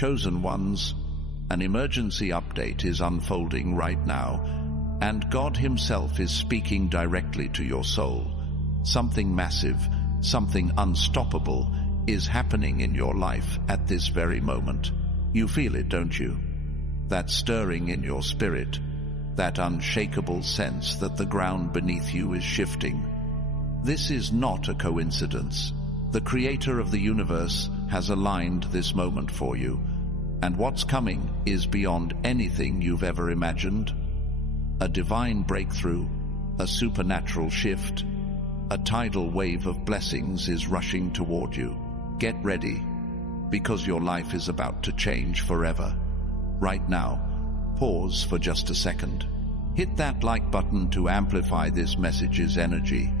Chosen ones, an emergency update is unfolding right now, and God Himself is speaking directly to your soul. Something massive, something unstoppable is happening in your life at this very moment. You feel it, don't you? That stirring in your spirit, that unshakable sense that the ground beneath you is shifting. This is not a coincidence. The Creator of the universe has aligned this moment for you, and what's coming is beyond anything you've ever imagined. A divine breakthrough, a supernatural shift, a tidal wave of blessings is rushing toward you. Get ready, because your life is about to change forever. Right now, pause for just a second. Hit that like button to amplify this message's energy,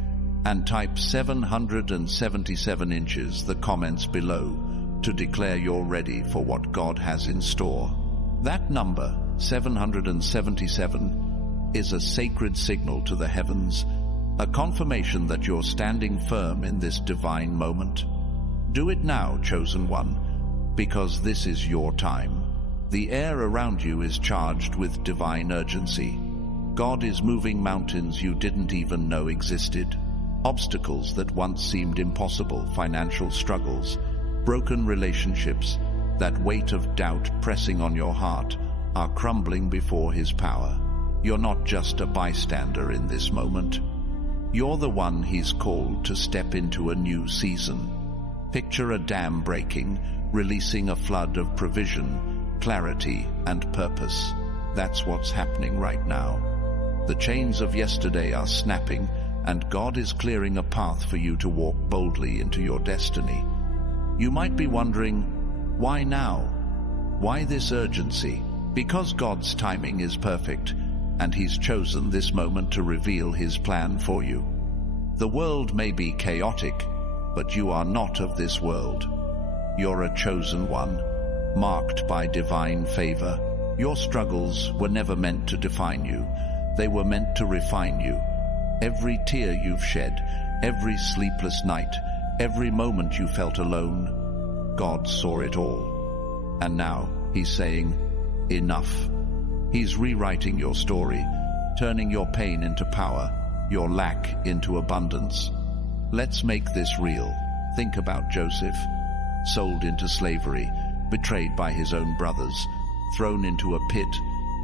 and type 777 inches the comments below to declare you're ready for what God has in store. That number, 777, is a sacred signal to the heavens, a confirmation that you're standing firm in this divine moment. Do it now, chosen one, because this is your time. The air around you is charged with divine urgency. God is moving mountains you didn't even know existed. Obstacles that once seemed impossible, financial struggles, broken relationships, that weight of doubt pressing on your heart, are crumbling before His power. You're not just a bystander in this moment. You're the one He's called to step into a new season. Picture a dam breaking, releasing a flood of provision, clarity, and purpose. That's what's happening right now. The chains of yesterday are snapping, and God is clearing a path for you to walk boldly into your destiny. You might be wondering, why now? Why this urgency? Because God's timing is perfect, and He's chosen this moment to reveal His plan for you. The world may be chaotic, but you are not of this world. You're a chosen one, marked by divine favor. Your struggles were never meant to define you. They were meant to refine you. Every tear you've shed, every sleepless night, every moment you felt alone, God saw it all. And now He's saying, enough. He's rewriting your story, turning your pain into power, your lack into abundance. Let's make this real. Think about Joseph, sold into slavery, betrayed by his own brothers, thrown into a pit,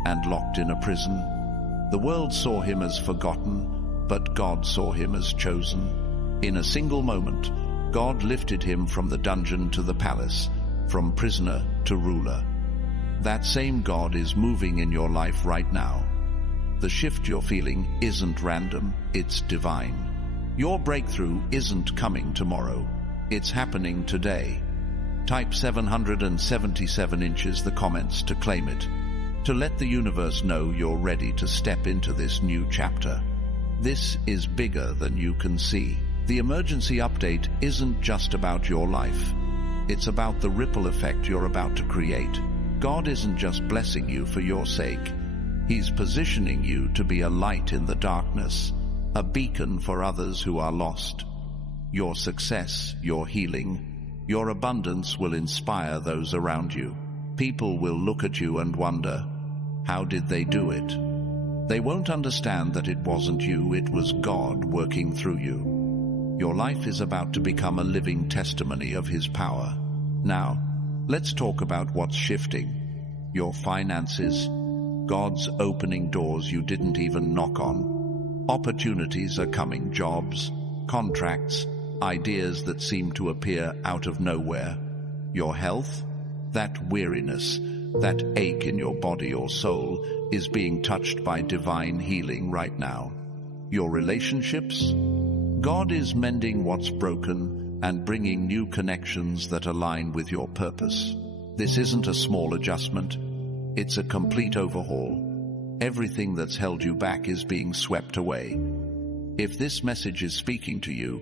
and locked in a prison. The world saw him as forgotten, but God saw him as chosen. In a single moment, God lifted him from the dungeon to the palace, from prisoner to ruler. That same God is moving in your life right now. The shift you're feeling isn't random, it's divine. Your breakthrough isn't coming tomorrow, it's happening today. Type 777 inches the comments to claim it, to let the universe know you're ready to step into this new chapter. This is bigger than you can see. The emergency update isn't just about your life. It's about the ripple effect you're about to create. God isn't just blessing you for your sake. He's positioning you to be a light in the darkness, a beacon for others who are lost. Your success, your healing, your abundance will inspire those around you. People will look at you and wonder, how did they do it? They won't understand that it wasn't you, it was God working through you. Your life is about to become a living testimony of His power. Now, let's talk about what's shifting. Your finances. God's opening doors you didn't even knock on. Opportunities are coming, jobs, contracts, ideas that seem to appear out of nowhere. Your health. That weariness, that ache in your body or soul is being touched by divine healing right now. Your relationships. God is mending what's broken and bringing new connections that align with your purpose. This isn't a small adjustment. It's a complete overhaul. Everything that's held you back is being swept away. If this message is speaking to you,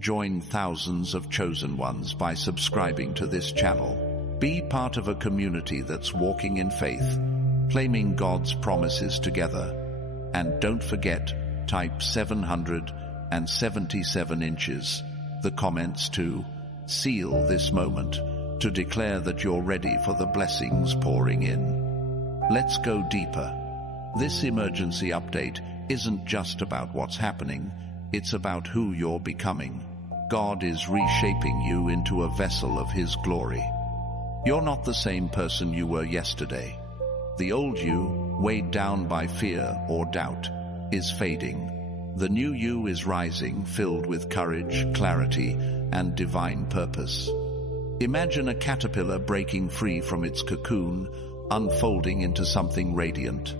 join thousands of chosen ones by subscribing to this channel. Be part of a community that's walking in faith, claiming God's promises together. And don't forget, type 777 inches, the comments to seal this moment, to declare that you're ready for the blessings pouring in. Let's go deeper. This emergency update isn't just about what's happening, it's about who you're becoming. God is reshaping you into a vessel of His glory. You're not the same person you were yesterday. The old you, weighed down by fear or doubt, is fading. The new you is rising, filled with courage, clarity, and divine purpose. Imagine a caterpillar breaking free from its cocoon, unfolding into something radiant.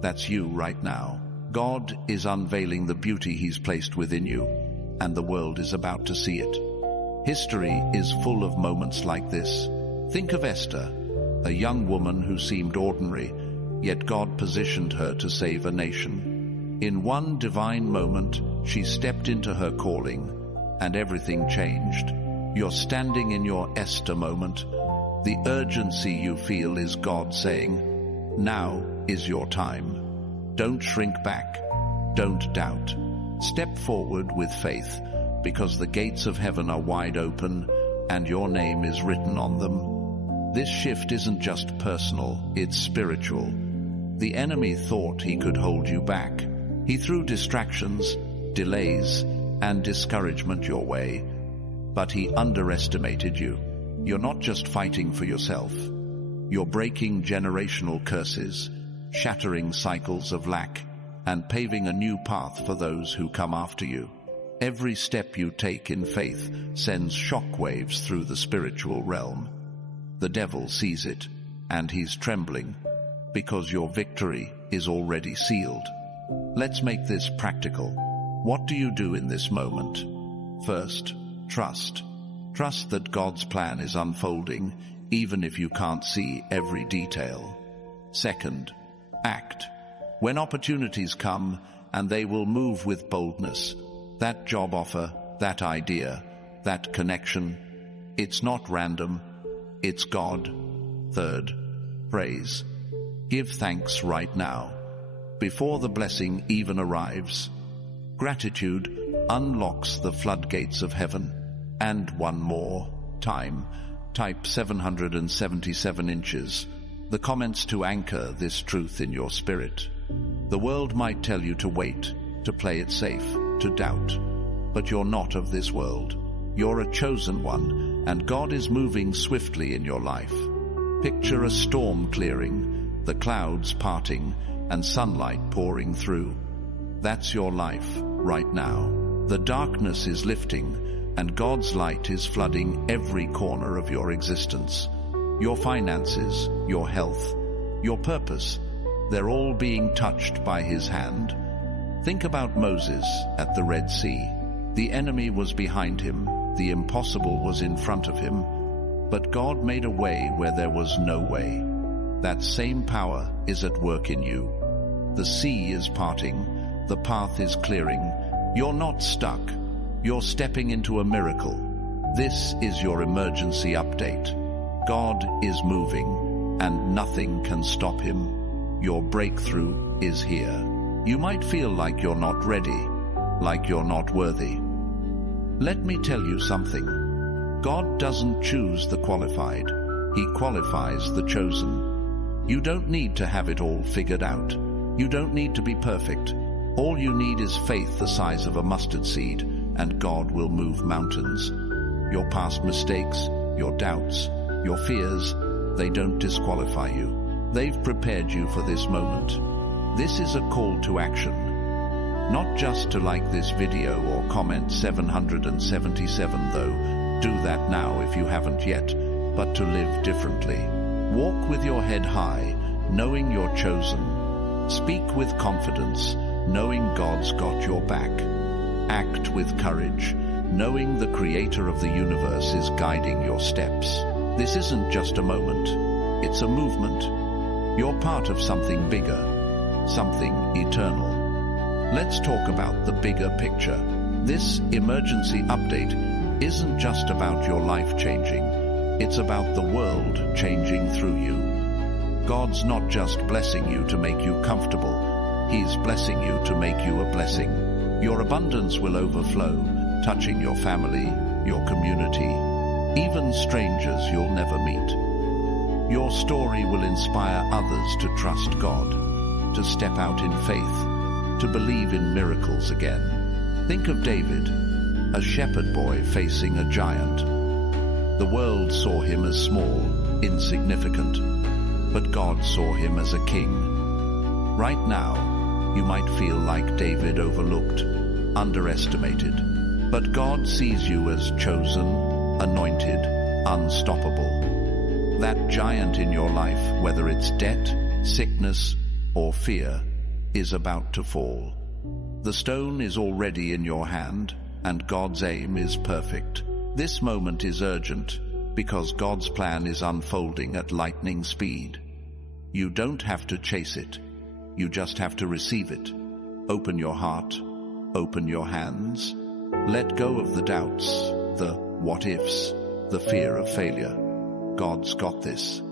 That's you right now. God is unveiling the beauty He's placed within you, and the world is about to see it. History is full of moments like this. Think of Esther, a young woman who seemed ordinary, yet God positioned her to save a nation. In one divine moment, she stepped into her calling, and everything changed. You're standing in your Esther moment. The urgency you feel is God saying, now is your time. Don't shrink back. Don't doubt. Step forward with faith, because the gates of heaven are wide open, and your name is written on them. This shift isn't just personal, it's spiritual. The enemy thought he could hold you back. He threw distractions, delays, and discouragement your way, but he underestimated you. You're not just fighting for yourself. You're breaking generational curses, shattering cycles of lack, and paving a new path for those who come after you. Every step you take in faith sends shockwaves through the spiritual realm. The devil sees it, and he's trembling, because your victory is already sealed. Let's make this practical. What do you do in this moment? First, trust. Trust that God's plan is unfolding, even if you can't see every detail. Second, act. When opportunities come, and they will move with boldness, that job offer, that idea, that connection, it's not random, it's God. Third, praise. Give thanks right now, before the blessing even arrives. Gratitude unlocks the floodgates of heaven. And one more time, type 777 inches. The comments to anchor this truth in your spirit. The world might tell you to wait, to play it safe, to doubt. But you're not of this world. You're a chosen one, and God is moving swiftly in your life. Picture a storm clearing, the clouds parting, and sunlight pouring through. That's your life right now. The darkness is lifting, and God's light is flooding every corner of your existence. Your finances, your health, your purpose, they're all being touched by His hand. Think about Moses at the Red Sea. The enemy was behind him, the impossible was in front of him, but God made a way where there was no way. That same power is at work in you. The sea is parting, the path is clearing. You're not stuck. You're stepping into a miracle. This is your emergency update. God is moving, and nothing can stop Him. Your breakthrough is here. You might feel like you're not ready, like you're not worthy. Let me tell you something. God doesn't choose the qualified. He qualifies the chosen. You don't need to have it all figured out. You don't need to be perfect. All you need is faith the size of a mustard seed, and God will move mountains. Your past mistakes, your doubts, your fears, they don't disqualify you. They've prepared you for this moment. This is a call to action. Not just to like this video or comment 777 though, do that now if you haven't yet, but to live differently. Walk with your head high, knowing you're chosen. Speak with confidence, knowing God's got your back. Act with courage, knowing the Creator of the universe is guiding your steps. This isn't just a moment, it's a movement. You're part of something bigger, something eternal. Let's talk about the bigger picture. This emergency update isn't just about your life changing, it's about the world changing through you. God's not just blessing you to make you comfortable, He's blessing you to make you a blessing. Your abundance will overflow, touching your family, your community, even strangers you'll never meet. Your story will inspire others to trust God, to step out in faith, to believe in miracles again. Think of David, a shepherd boy facing a giant. The world saw him as small, insignificant, but God saw him as a king. Right now, you might feel like David, overlooked, underestimated, but God sees you as chosen, anointed, unstoppable. That giant in your life, whether it's debt, sickness, or fear, is about to fall. The stone is already in your hand, and God's aim is perfect. This moment is urgent because God's plan is unfolding at lightning speed. You don't have to chase it. You just have to receive it. Open your heart. Open your hands. Let go of the doubts, the what-ifs, the fear of failure. God's got this.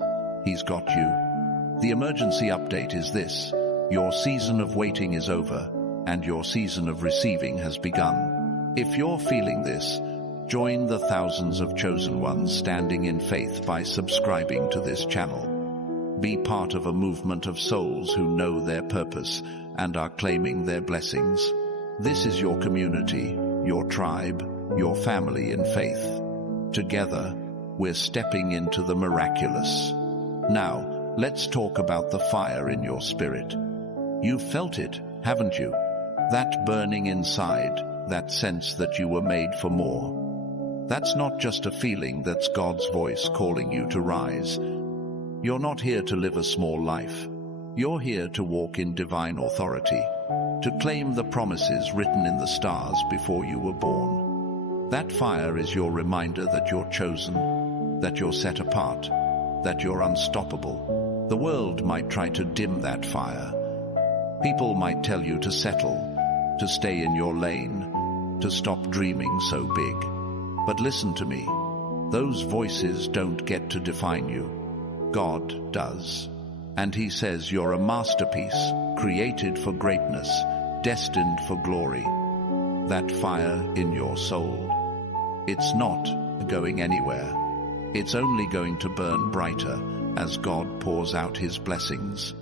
He's got you. The emergency update is this: your season of waiting is over, and your season of receiving has begun. If you're feeling this, join the thousands of chosen ones standing in faith by subscribing to this channel. Be part of a movement of souls who know their purpose and are claiming their blessings. This is your community, your tribe, your family in faith. Together, we're stepping into the miraculous. Now, let's talk about the fire in your spirit. You've felt it, haven't you? That burning inside, that sense that you were made for more. That's not just a feeling, that's God's voice calling you to rise. You're not here to live a small life. You're here to walk in divine authority, to claim the promises written in the stars before you were born. That fire is your reminder that you're chosen, that you're set apart, that you're unstoppable. The world might try to dim that fire. People might tell you to settle, to stay in your lane, to stop dreaming so big. But listen to me. Those voices don't get to define you. God does. And He says you're a masterpiece, created for greatness, destined for glory. That fire in your soul, it's not going anywhere. It's only going to burn brighter as God pours out His blessings.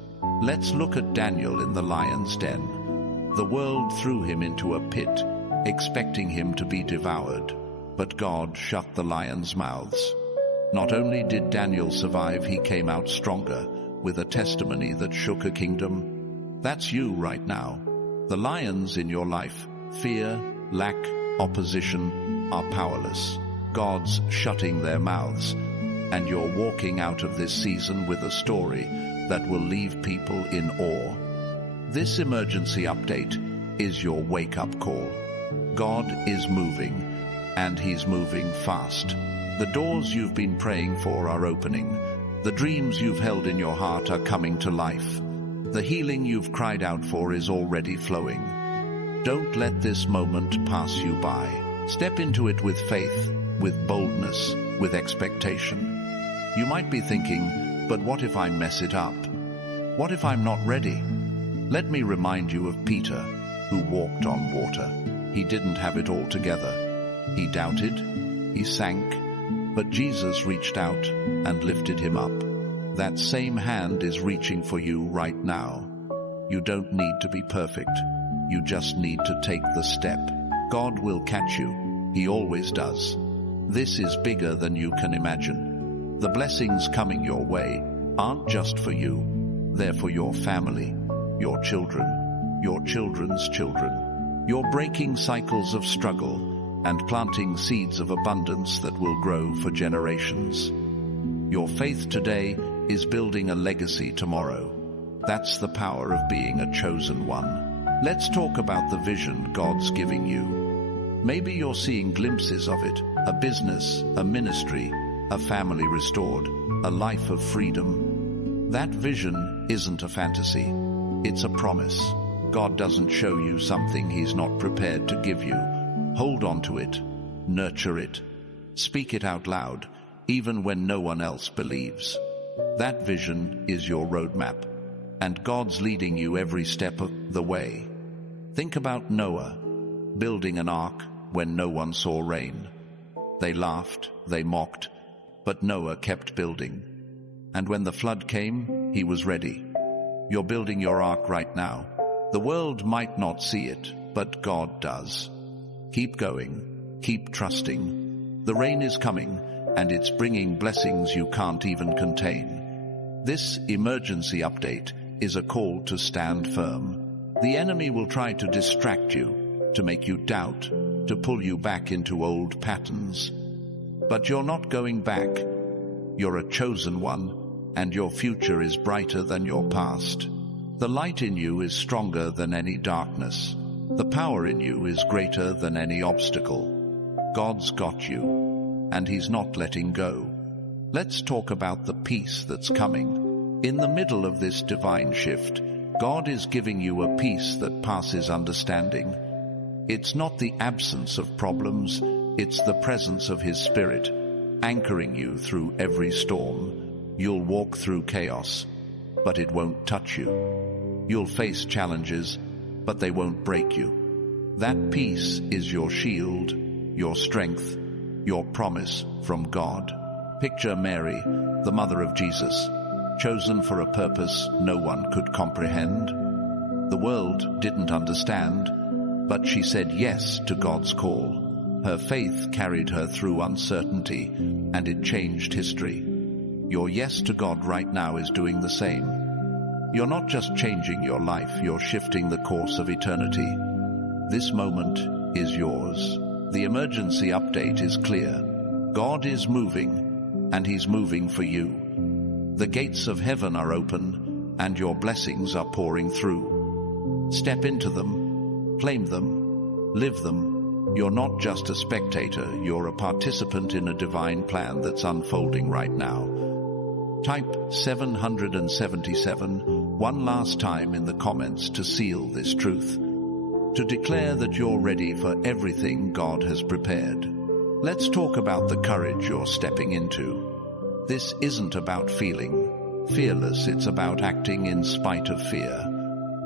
Let's look at Daniel in the lion's den. The world threw him into a pit, expecting him to be devoured, but God shut the lions' mouths. Not only did Daniel survive, he came out stronger, with a testimony that shook a kingdom. That's you right now. The lions in your life, fear, lack, opposition, are powerless. God's shutting their mouths, and you're walking out of this season with a story that will leave people in awe. This emergency update is your wake-up call. God is moving, and He's moving fast. The doors you've been praying for are opening. The dreams you've held in your heart are coming to life. The healing you've cried out for is already flowing. Don't let this moment pass you by. Step into it with faith, with boldness, with expectation. You might be thinking, but what if I mess it up? What if I'm not ready? Let me remind you of Peter, who walked on water. He didn't have it all together. He doubted, he sank, but Jesus reached out and lifted him up. That same hand is reaching for you right now. You don't need to be perfect. You just need to take the step. God will catch you. He always does. This is bigger than you can imagine. The blessings coming your way aren't just for you. They're for your family, your children, your children's children. You're breaking cycles of struggle and planting seeds of abundance that will grow for generations. Your faith today is building a legacy tomorrow. That's the power of being a chosen one. Let's talk about the vision God's giving you. Maybe you're seeing glimpses of it, a business, a ministry, a family restored, a life of freedom. That vision isn't a fantasy. It's a promise. God doesn't show you something He's not prepared to give you. Hold on to it, nurture it, speak it out loud, even when no one else believes. That vision is your roadmap, and God's leading you every step of the way. Think about Noah, building an ark when no one saw rain. They laughed, they mocked, but Noah kept building. And when the flood came, he was ready. You're building your ark right now. The world might not see it, but God does. Keep going, keep trusting. The rain is coming, and it's bringing blessings you can't even contain. This emergency update is a call to stand firm. The enemy will try to distract you, to make you doubt, to pull you back into old patterns. But you're not going back. You're a chosen one, and your future is brighter than your past. The light in you is stronger than any darkness. The power in you is greater than any obstacle. God's got you, and He's not letting go. Let's talk about the peace that's coming. In the middle of this divine shift, God is giving you a peace that passes understanding. It's not the absence of problems, it's the presence of His Spirit, anchoring you through every storm. You'll walk through chaos, but it won't touch you. You'll face challenges, but they won't break you. That peace is your shield, your strength, your promise from God. Picture Mary, the mother of Jesus, chosen for a purpose no one could comprehend. The world didn't understand, but she said yes to God's call. Her faith carried her through uncertainty, and it changed history. Your yes to God right now is doing the same. You're not just changing your life, you're shifting the course of eternity. This moment is yours. The emergency update is clear. God is moving, and He's moving for you. The gates of heaven are open, and your blessings are pouring through. Step into them, claim them, live them. You're not just a spectator, you're a participant in a divine plan that's unfolding right now. Type 777 one last time in the comments to seal this truth, to declare that you're ready for everything God has prepared. Let's talk about the courage you're stepping into. This isn't about feeling fearless, it's about acting in spite of fear.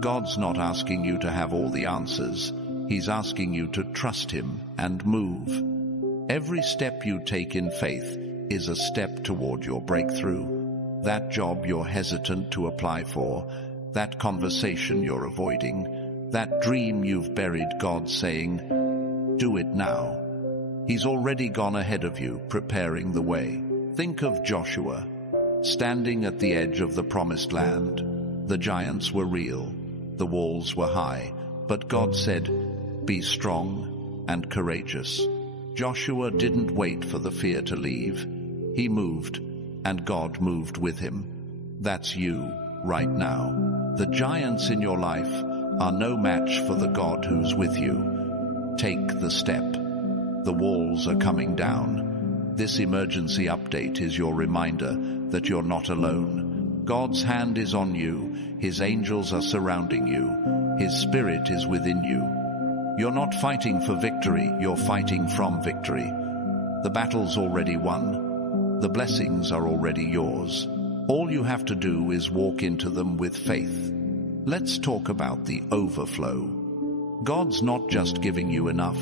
God's not asking you to have all the answers. He's asking you to trust Him and move. Every step you take in faith is a step toward your breakthrough. That job you're hesitant to apply for, that conversation you're avoiding, that dream you've buried, God's saying, do it now. He's already gone ahead of you, preparing the way. Think of Joshua, standing at the edge of the promised land. The giants were real, the walls were high, but God said, be strong and courageous. Joshua didn't wait for the fear to leave. He moved, and God moved with him. That's you right now. The giants in your life are no match for the God who's with you. Take the step. The walls are coming down. This emergency update is your reminder that you're not alone. God's hand is on you. His angels are surrounding you. His Spirit is within you. You're not fighting for victory, you're fighting from victory. The battle's already won. The blessings are already yours. All you have to do is walk into them with faith. Let's talk about the overflow. God's not just giving you enough.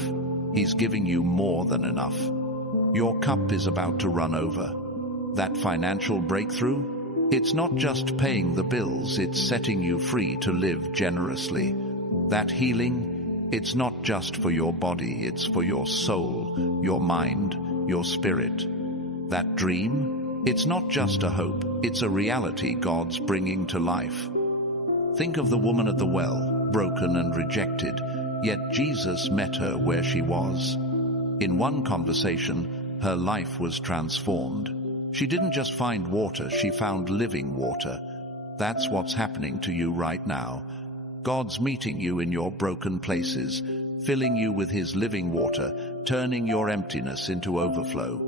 He's giving you more than enough. Your cup is about to run over. That financial breakthrough? It's not just paying the bills, it's setting you free to live generously. That healing? It's not just for your body, it's for your soul, your mind, your spirit. That dream? It's not just a hope, it's a reality God's bringing to life. Think of the woman at the well, broken and rejected, yet Jesus met her where she was. In one conversation, her life was transformed. She didn't just find water, she found living water. That's what's happening to you right now. God's meeting you in your broken places, filling you with His living water, turning your emptiness into overflow.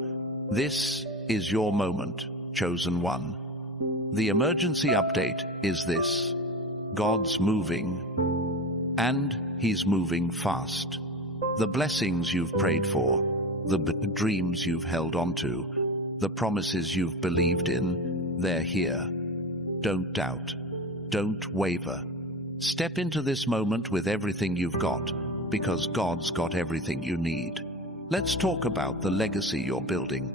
This is your moment, chosen one. The emergency update is this. God's moving, and He's moving fast. The blessings you've prayed for, the dreams you've held onto, the promises you've believed in, they're here. Don't doubt. Don't waver. Step into this moment with everything you've got, because God's got everything you need. Let's talk about the legacy you're building.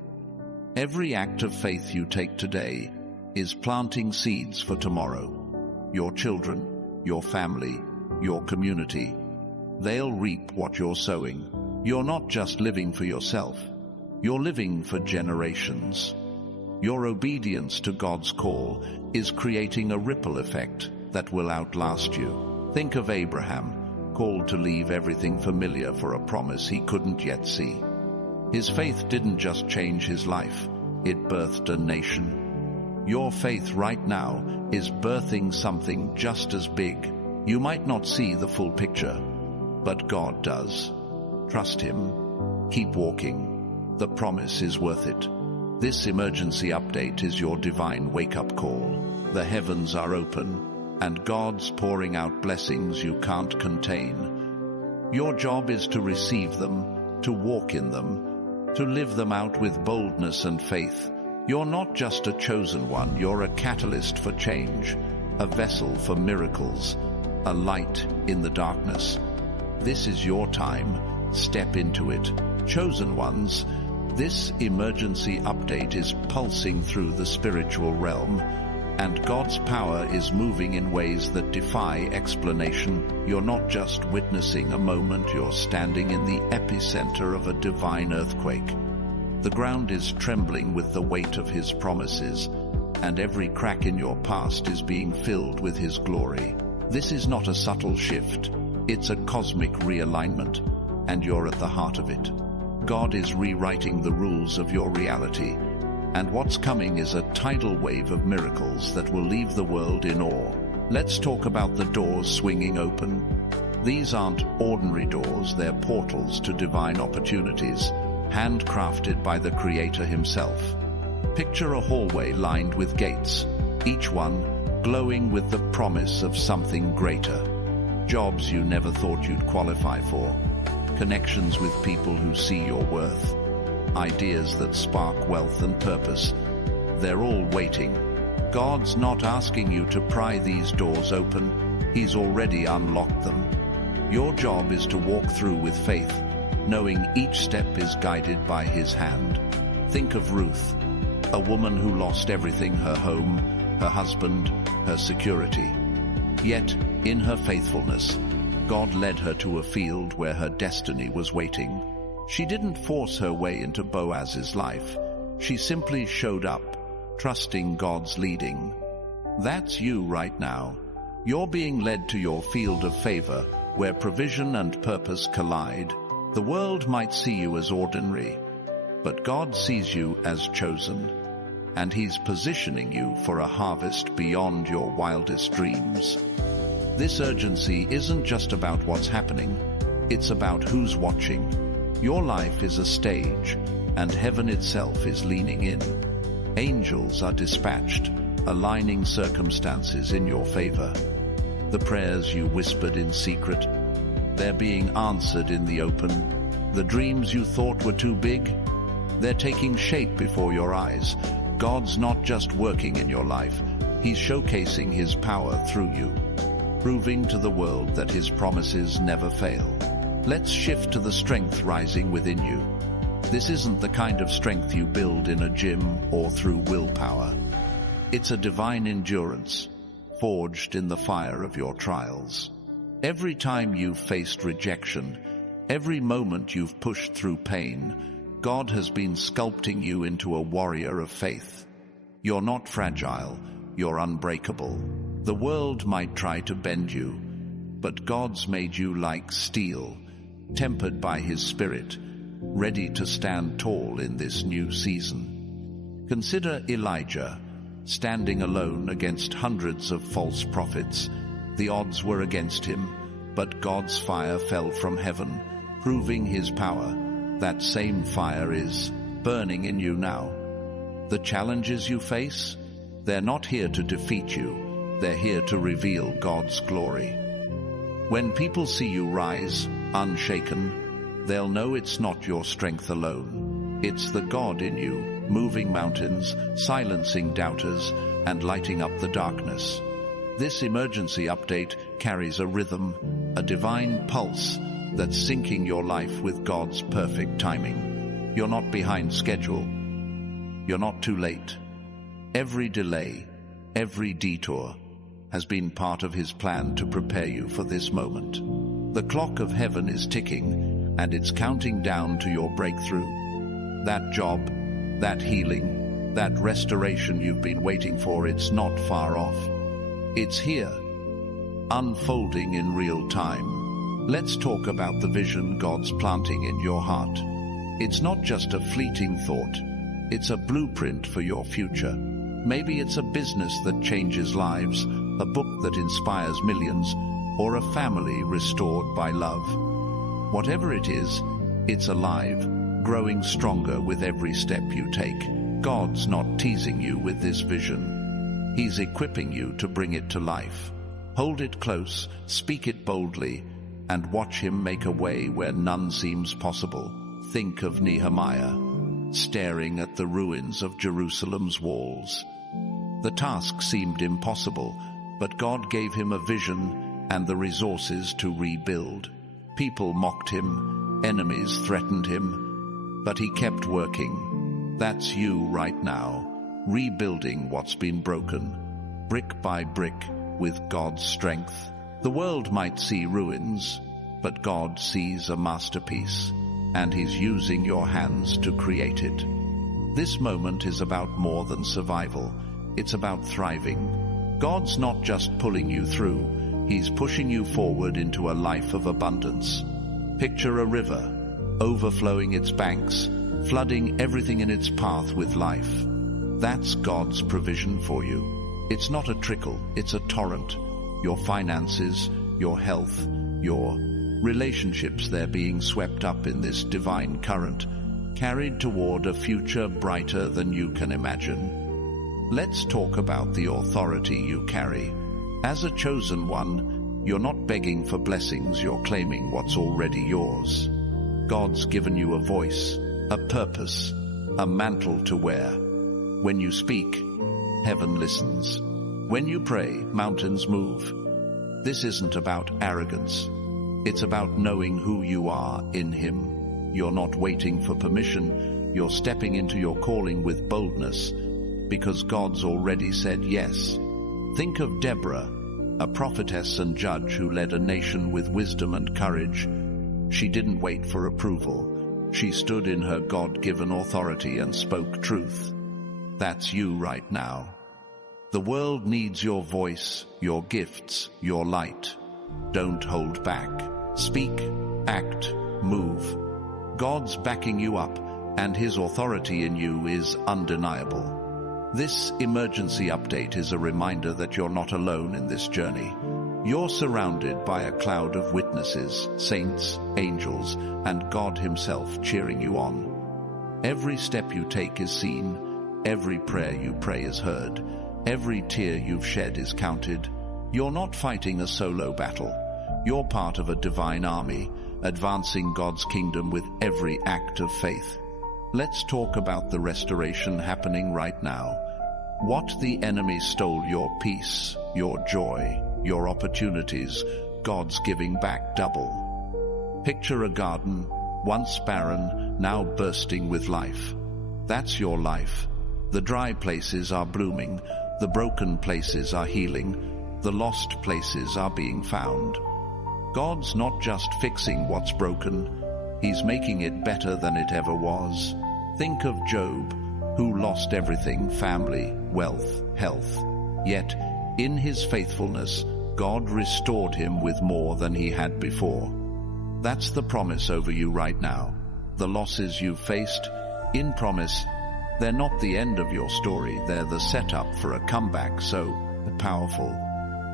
Every act of faith you take today is planting seeds for tomorrow. Your children, your family, your community, they'll reap what you're sowing. You're not just living for yourself, you're living for generations. Your obedience to God's call is creating a ripple effect that will outlast you. Think of Abraham, called to leave everything familiar for a promise he couldn't yet see. His faith didn't just change his life, it birthed a nation. Your faith right now is birthing something just as big. You might not see the full picture, but God does. Trust Him. Keep walking. The promise is worth it. This emergency update is your divine wake-up call. The heavens are open, and God's pouring out blessings you can't contain. Your job is to receive them, to walk in them, to live them out with boldness and faith. You're not just a chosen one, you're a catalyst for change, a vessel for miracles, a light in the darkness. This is your time. Step into it. Chosen ones, this emergency update is pulsing through the spiritual realm, and God's power is moving in ways that defy explanation. You're not just witnessing a moment, you're standing in the epicenter of a divine earthquake. The ground is trembling with the weight of His promises, and every crack in your past is being filled with His glory. This is not a subtle shift, it's a cosmic realignment, and you're at the heart of it. God is rewriting the rules of your reality, and what's coming is a tidal wave of miracles that will leave the world in awe. Let's talk about the doors swinging open. These aren't ordinary doors, they're portals to divine opportunities, handcrafted by the Creator Himself. Picture a hallway lined with gates, each one glowing with the promise of something greater. Jobs you never thought you'd qualify for, connections with people who see your worth, ideas that spark wealth and purpose. They're all waiting. God's not asking you to pry these doors open, He's already unlocked them. Your job is to walk through with faith, knowing each step is guided by His hand. Think of Ruth, a woman who lost everything, her home, her husband, her security. Yet, in her faithfulness, God led her to a field where her destiny was waiting. She didn't force her way into Boaz's life. She simply showed up, trusting God's leading. That's you right now. You're being led to your field of favor, where provision and purpose collide. The world might see you as ordinary, but God sees you as chosen, and He's positioning you for a harvest beyond your wildest dreams. This urgency isn't just about what's happening, it's about who's watching. Your life is a stage, and heaven itself is leaning in. Angels are dispatched, aligning circumstances in your favor. The prayers you whispered in secret, they're being answered in the open. The dreams you thought were too big, they're taking shape before your eyes. God's not just working in your life, He's showcasing His power through you, proving to the world that His promises never fail. Let's shift to the strength rising within you. This isn't the kind of strength you build in a gym or through willpower. It's a divine endurance, forged in the fire of your trials. Every time you've faced rejection, every moment you've pushed through pain, God has been sculpting you into a warrior of faith. You're not fragile, you're unbreakable. The world might try to bend you, but God's made you like steel, tempered by His Spirit, ready to stand tall in this new season. Consider Elijah, standing alone against hundreds of false prophets. The odds were against him, but God's fire fell from heaven, proving His power. That same fire is burning in you now. The challenges you face, they're not here to defeat you, they're here to reveal God's glory. When people see you rise, unshaken, they'll know it's not your strength alone. It's the God in you, moving mountains, silencing doubters, and lighting up the darkness. This emergency update carries a rhythm, a divine pulse that's syncing your life with God's perfect timing. You're not behind schedule. You're not too late. Every delay, every detour has been part of His plan to prepare you for this moment. The clock of heaven is ticking, and it's counting down to your breakthrough. That job, that healing, that restoration you've been waiting for, it's not far off. It's here, unfolding in real time. Let's talk about the vision God's planting in your heart. It's not just a fleeting thought. It's a blueprint for your future. Maybe it's a business that changes lives, a book that inspires millions, or a family restored by love. Whatever it is, it's alive, growing stronger with every step you take. God's not teasing you with this vision. He's equipping you to bring it to life. Hold it close, speak it boldly, and watch Him make a way where none seems possible. Think of Nehemiah, staring at the ruins of Jerusalem's walls. The task seemed impossible, but God gave him a vision and the resources to rebuild. People mocked him, enemies threatened him, but he kept working. That's you right now, rebuilding what's been broken, brick by brick, with God's strength. The world might see ruins, but God sees a masterpiece, and He's using your hands to create it. This moment is about more than survival. It's about thriving. God's not just pulling you through, He's pushing you forward into a life of abundance. Picture a river, overflowing its banks, flooding everything in its path with life. That's God's provision for you. It's not a trickle, it's a torrent. Your finances, your health, your relationships, they're being swept up in this divine current, carried toward a future brighter than you can imagine. Let's talk about the authority you carry. As a chosen one, you're not begging for blessings, you're claiming what's already yours. God's given you a voice, a purpose, a mantle to wear. When you speak, heaven listens. When you pray, mountains move. This isn't about arrogance. It's about knowing who you are in Him. You're not waiting for permission. You're stepping into your calling with boldness, because God's already said yes. Think of Deborah, a prophetess and judge who led a nation with wisdom and courage. She didn't wait for approval. She stood in her God-given authority and spoke truth. That's you right now. The world needs your voice, your gifts, your light. Don't hold back. Speak, act, move. God's backing you up, and His authority in you is undeniable. This emergency update is a reminder that you're not alone in this journey. You're surrounded by a cloud of witnesses, saints, angels, and God Himself cheering you on. Every step you take is seen. Every prayer you pray is heard. Every tear you've shed is counted. You're not fighting a solo battle. You're part of a divine army, advancing God's kingdom with every act of faith. Let's talk about the restoration happening right now. What the enemy stole, your peace, your joy, your opportunities, God's giving back double. Picture a garden, once barren, now bursting with life. That's your life. The dry places are blooming, the broken places are healing, the lost places are being found. God's not just fixing what's broken, He's making it better than it ever was. Think of Job, who lost everything, family, wealth, health. Yet, in his faithfulness, God restored him with more than he had before. That's the promise over you right now. The losses you've faced, in promise, they're not the end of your story, they're the setup for a comeback so powerful,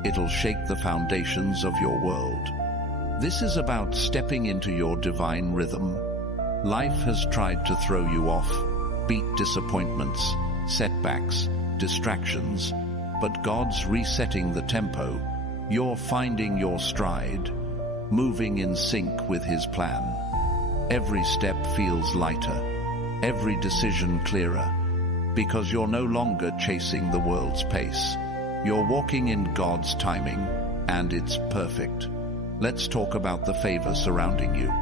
it'll shake the foundations of your world. This is about stepping into your divine rhythm. Life has tried to throw you off, beat disappointments, setbacks, distractions, but God's resetting the tempo. You're finding your stride, moving in sync with His plan. Every step feels lighter, every decision clearer, because you're no longer chasing the world's pace. You're walking in God's timing, and it's perfect. Let's talk about the favor surrounding you.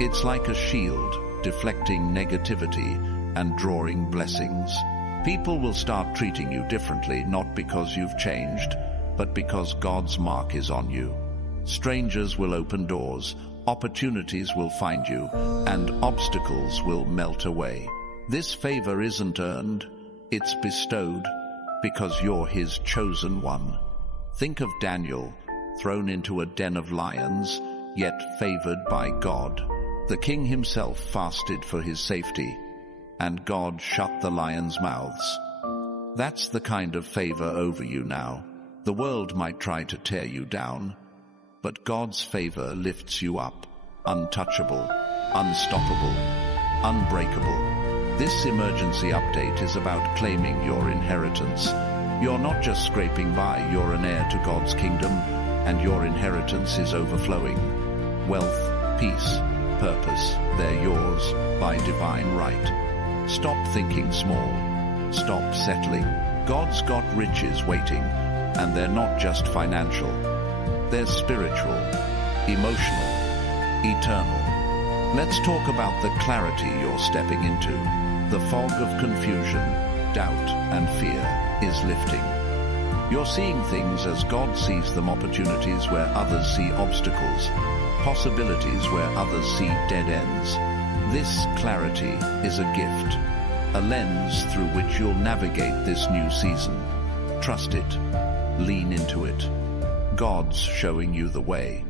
It's like a shield, deflecting negativity and drawing blessings. People will start treating you differently, not because you've changed, but because God's mark is on you. Strangers will open doors, opportunities will find you, and obstacles will melt away. This favor isn't earned, it's bestowed, because you're His chosen one. Think of Daniel, thrown into a den of lions, yet favored by God. The king himself fasted for his safety, and God shut the lions' mouths. That's the kind of favor over you now. The world might try to tear you down, but God's favor lifts you up, untouchable, unstoppable, unbreakable. This emergency update is about claiming your inheritance. You're not just scraping by, you're an heir to God's kingdom, and your inheritance is overflowing. Wealth, peace, purpose, they're yours by divine right. Stop thinking small. Stop settling. God's got riches waiting, and they're not just financial. They're spiritual, emotional, eternal. Let's talk about the clarity you're stepping into. The fog of confusion, doubt, and fear is lifting. You're seeing things as God sees them, opportunities where others see obstacles, possibilities where others see dead ends. This clarity is a gift, a lens through which you'll navigate this new season. Trust it. Lean into it. God's showing you the way,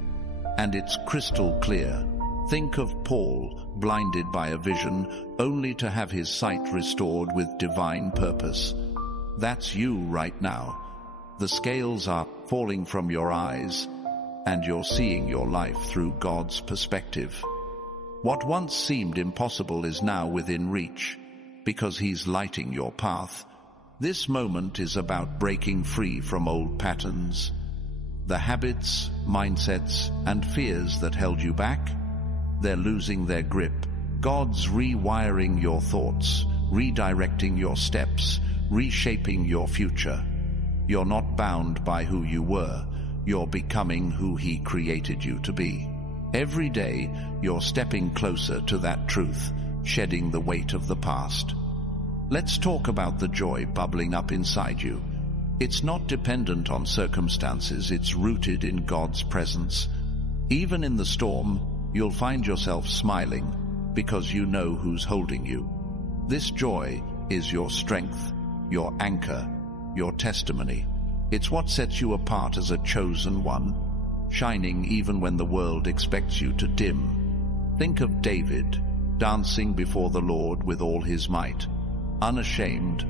and it's crystal clear. Think of Paul, blinded by a vision, only to have his sight restored with divine purpose. That's you right now. The scales are falling from your eyes, and you're seeing your life through God's perspective. What once seemed impossible is now within reach, because He's lighting your path. This moment is about breaking free from old patterns. The habits, mindsets, and fears that held you back, they're losing their grip. God's rewiring your thoughts, redirecting your steps, reshaping your future. You're not bound by who you were. You're becoming who He created you to be. Every day, you're stepping closer to that truth, shedding the weight of the past. Let's talk about the joy bubbling up inside you. It's not dependent on circumstances, it's rooted in God's presence. Even in the storm, you'll find yourself smiling because you know who's holding you. This joy is your strength, your anchor, your testimony. It's what sets you apart as a chosen one, shining even when the world expects you to dim. Think of David, dancing before the Lord with all his might, unashamed,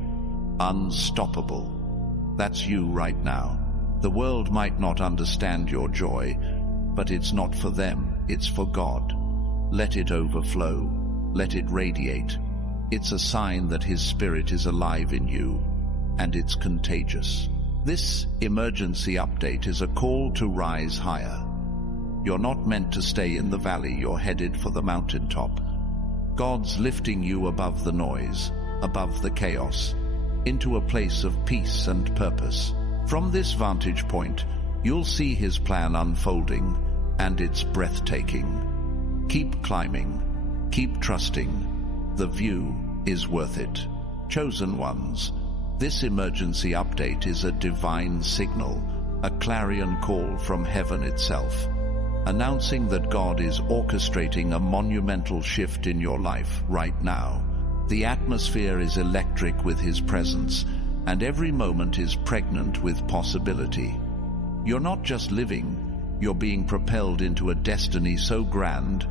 unstoppable. That's you right now. The world might not understand your joy, but it's not for them, it's for God. Let it overflow. Let it radiate. It's a sign that His Spirit is alive in you, and it's contagious. This emergency update is a call to rise higher. You're not meant to stay in the valley, you're headed for the mountaintop. God's lifting you above the noise, above the chaos, into a place of peace and purpose. From this vantage point, you'll see His plan unfolding, and it's breathtaking. Keep climbing, keep trusting. The view is worth it. Chosen ones, this emergency update is a divine signal, a clarion call from heaven itself, announcing that God is orchestrating a monumental shift in your life right now. The atmosphere is electric with His presence, and every moment is pregnant with possibility. You're not just living, you're being propelled into a destiny so grand,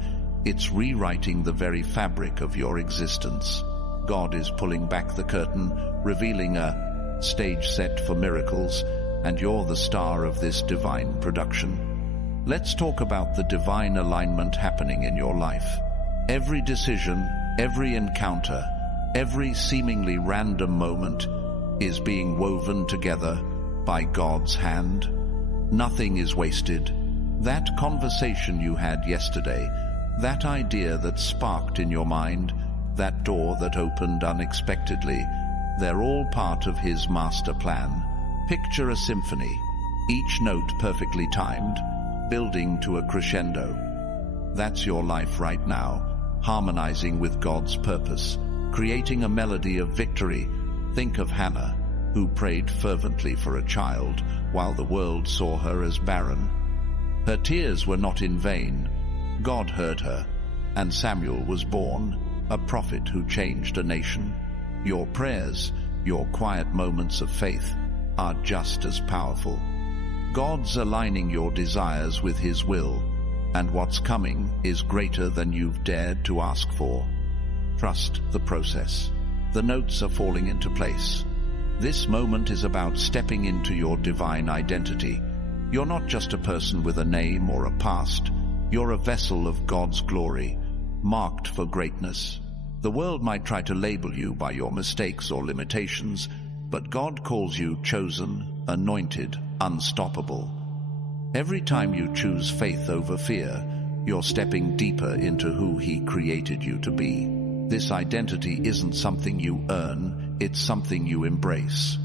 it's rewriting the very fabric of your existence. God is pulling back the curtain, revealing a stage set for miracles, and you're the star of this divine production. Let's talk about the divine alignment happening in your life. Every decision, every encounter, every seemingly random moment is being woven together by God's hand. Nothing is wasted. That conversation you had yesterday, that idea that sparked in your mind, that door that opened unexpectedly, they're all part of His master plan. Picture a symphony, each note perfectly timed, building to a crescendo. That's your life right now, harmonizing with God's purpose, creating a melody of victory. Think of Hannah, who prayed fervently for a child while the world saw her as barren. Her tears were not in vain. God heard her, and Samuel was born, a prophet who changed a nation. Your prayers, your quiet moments of faith, are just as powerful. God's aligning your desires with His will, and what's coming is greater than you've dared to ask for. Trust the process. The notes are falling into place. This moment is about stepping into your divine identity. You're not just a person with a name or a past. You're a vessel of God's glory, marked for greatness. The world might try to label you by your mistakes or limitations, but God calls you chosen, anointed, unstoppable. Every time you choose faith over fear, you're stepping deeper into who He created you to be. This identity isn't something you earn, it's something you embrace.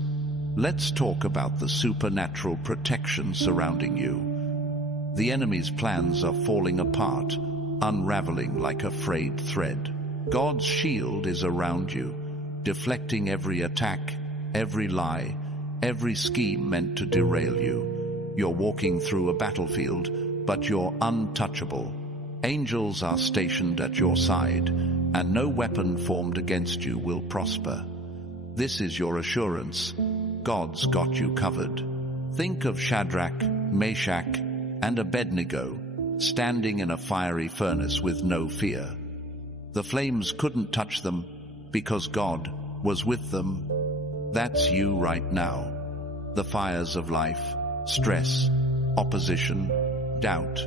Let's talk about the supernatural protection surrounding you. The enemy's plans are falling apart, unraveling like a frayed thread. God's shield is around you, deflecting every attack, every lie, every scheme meant to derail you. You're walking through a battlefield, but you're untouchable. Angels are stationed at your side, and no weapon formed against you will prosper. This is your assurance. God's got you covered. Think of Shadrach, Meshach, and Abednego standing in a fiery furnace with no fear. The flames couldn't touch them because God was with them. That's you right now. The fires of life, stress, opposition, doubt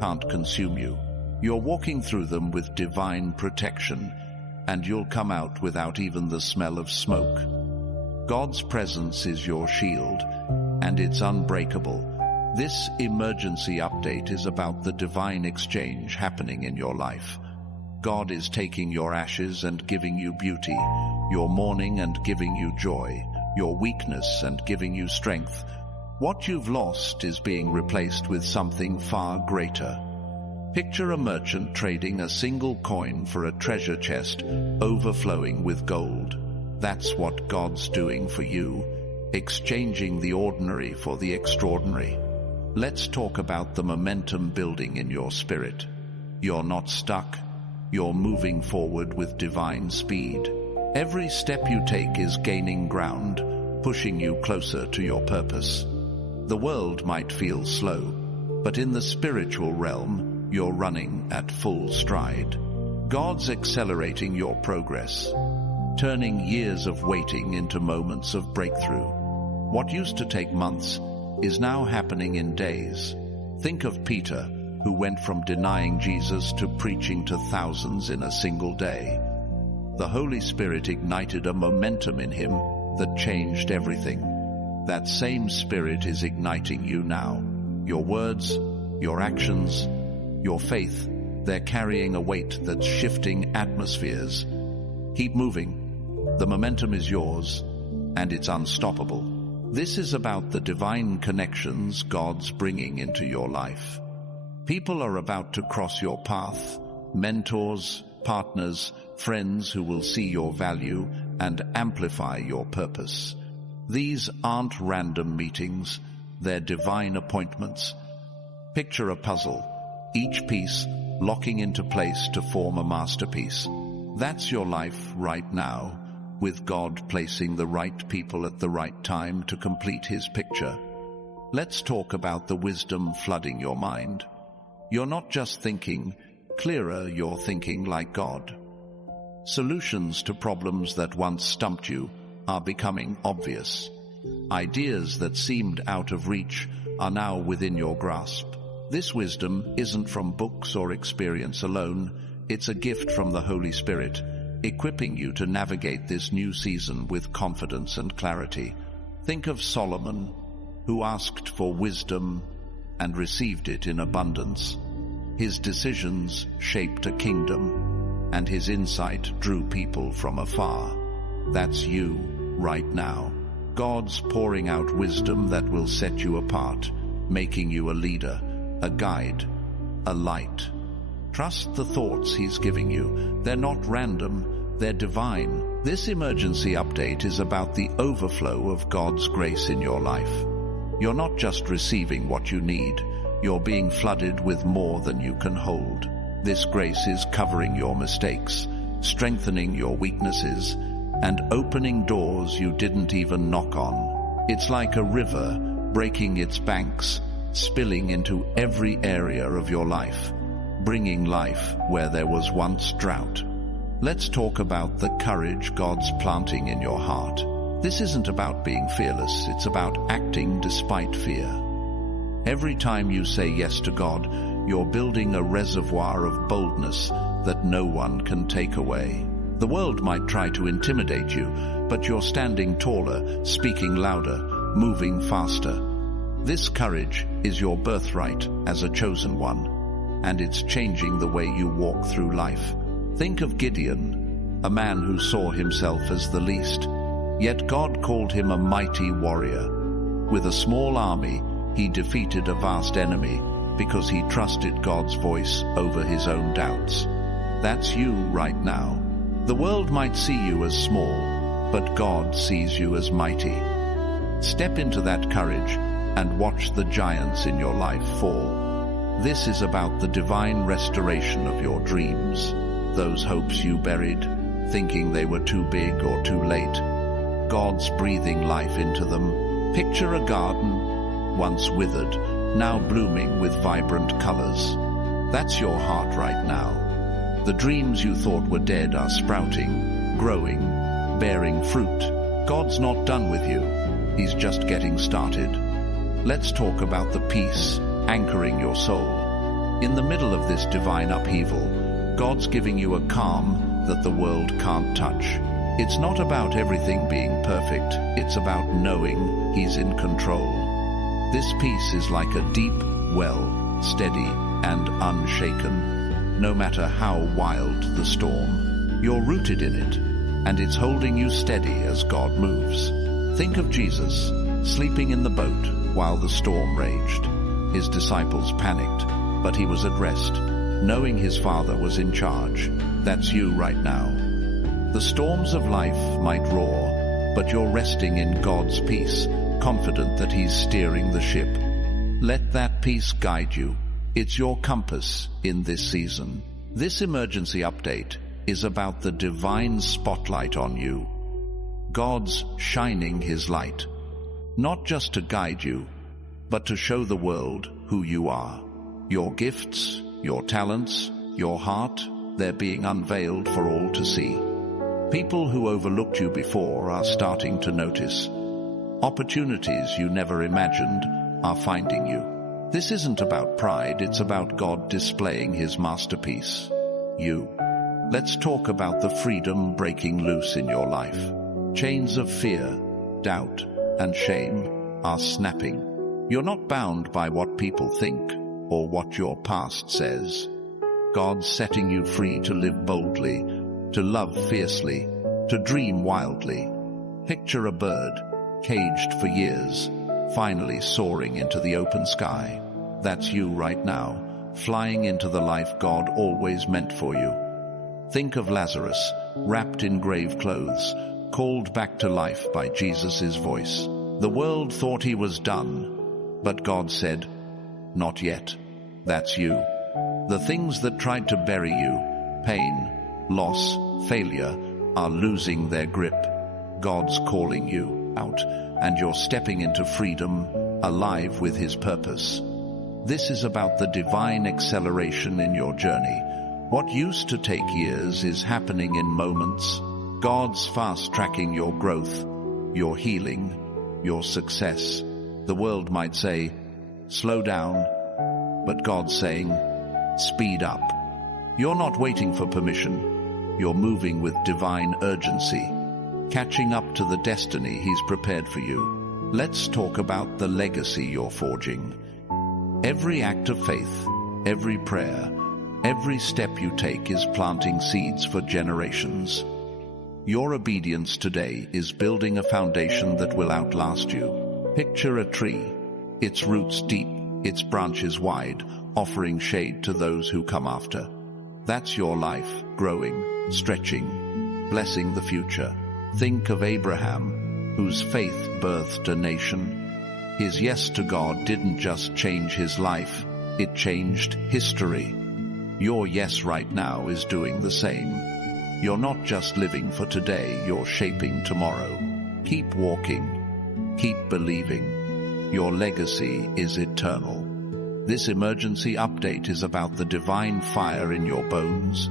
can't consume you. You're walking through them with divine protection, and you'll come out without even the smell of smoke. God's presence is your shield, and it's unbreakable. This emergency update is about the divine exchange happening in your life. God is taking your ashes and giving you beauty, your mourning and giving you joy, your weakness and giving you strength. What you've lost is being replaced with something far greater. Picture a merchant trading a single coin for a treasure chest overflowing with gold. That's what God's doing for you, exchanging the ordinary for the extraordinary. Let's talk about the momentum building in your spirit. You're not stuck. You're moving forward with divine speed. Every step you take is gaining ground, pushing you closer to your purpose. The world might feel slow, but in the spiritual realm, you're running at full stride. God's accelerating your progress, turning years of waiting into moments of breakthrough. What used to take months is now happening in days. Think of Peter, who went from denying Jesus to preaching to thousands in a single day. The Holy Spirit ignited a momentum in him that changed everything. That same Spirit is igniting you now. Your words, your actions, your faith, they're carrying a weight that's shifting atmospheres. Keep moving. The momentum is yours, and it's unstoppable. This is about the divine connections God's bringing into your life. People are about to cross your path, mentors, partners, friends who will see your value and amplify your purpose. These aren't random meetings, they're divine appointments. Picture a puzzle, each piece locking into place to form a masterpiece. That's your life right now, with God placing the right people at the right time to complete His picture. Let's talk about the wisdom flooding your mind. You're not just thinking clearer, you're thinking like God. Solutions to problems that once stumped you are becoming obvious. Ideas that seemed out of reach are now within your grasp. This wisdom isn't from books or experience alone, it's a gift from the Holy Spirit, equipping you to navigate this new season with confidence and clarity. Think of Solomon, who asked for wisdom and received it in abundance. His decisions shaped a kingdom, and his insight drew people from afar. That's you right now. God's pouring out wisdom that will set you apart, making you a leader, a guide, a light. Trust the thoughts he's giving you. They're not random, they're divine. This emergency update is about the overflow of God's grace in your life. You're not just receiving what you need, you're being flooded with more than you can hold. This grace is covering your mistakes, strengthening your weaknesses, and opening doors you didn't even knock on. It's like a river breaking its banks, spilling into every area of your life, bringing life where there was once drought. Let's talk about the courage God's planting in your heart. This isn't about being fearless, it's about acting despite fear. Every time you say yes to God, you're building a reservoir of boldness that no one can take away. The world might try to intimidate you, but you're standing taller, speaking louder, moving faster. This courage is your birthright as a chosen one, and it's changing the way you walk through life. Think of Gideon, a man who saw himself as the least, yet God called him a mighty warrior. With a small army, he defeated a vast enemy because he trusted God's voice over his own doubts. That's you right now. The world might see you as small, but God sees you as mighty. Step into that courage and watch the giants in your life fall. This is about the divine restoration of your dreams, those hopes you buried, thinking they were too big or too late. God's breathing life into them. Picture a garden, once withered, now blooming with vibrant colors. That's your heart right now. The dreams you thought were dead are sprouting, growing, bearing fruit. God's not done with you. He's just getting started. Let's talk about the peace anchoring your soul. In the middle of this divine upheaval, God's giving you a calm that the world can't touch. It's not about everything being perfect. It's about knowing He's in control. This peace is like a deep well, steady and unshaken. No matter how wild the storm, you're rooted in it, and it's holding you steady as God moves. Think of Jesus, sleeping in the boat while the storm raged. His disciples panicked, but he was at rest, knowing his Father was in charge. That's you right now. The storms of life might roar, but you're resting in God's peace, confident that He's steering the ship. Let that peace guide you. It's your compass in this season. This emergency update is about the divine spotlight on you. God's shining His light, not just to guide you, but to show the world who you are. Your gifts, your talents, your heart, they're being unveiled for all to see. People who overlooked you before are starting to notice. Opportunities you never imagined are finding you. This isn't about pride, it's about God displaying His masterpiece, you. Let's talk about the freedom breaking loose in your life. Chains of fear, doubt, and shame are snapping. You're not bound by what people think or what your past says. God's setting you free to live boldly, to love fiercely, to dream wildly. Picture a bird, caged for years, finally soaring into the open sky. That's you right now, flying into the life God always meant for you. Think of Lazarus, wrapped in grave clothes, called back to life by Jesus' voice. The world thought he was done, but God said, "Not yet." That's you. The things that tried to bury you, pain, loss, failure, are losing their grip. God's calling you out, and you're stepping into freedom, alive with His purpose. This is about the divine acceleration in your journey. What used to take years is happening in moments. God's fast-tracking your growth, your healing, your success. The world might say, slow down, but God's saying, speed up. You're not waiting for permission. You're moving with divine urgency, catching up to the destiny He's prepared for you. Let's talk about the legacy you're forging. Every act of faith, every prayer, every step you take is planting seeds for generations. Your obedience today is building a foundation that will outlast you. Picture a tree, its roots deep, its branches wide, offering shade to those who come after. That's your life, growing, stretching, blessing the future. Think of Abraham, whose faith birthed a nation. His yes to God didn't just change his life, it changed history. Your yes right now is doing the same. You're not just living for today, you're shaping tomorrow. Keep walking, keep believing. Your legacy is eternal. This emergency update is about the divine fire in your bones.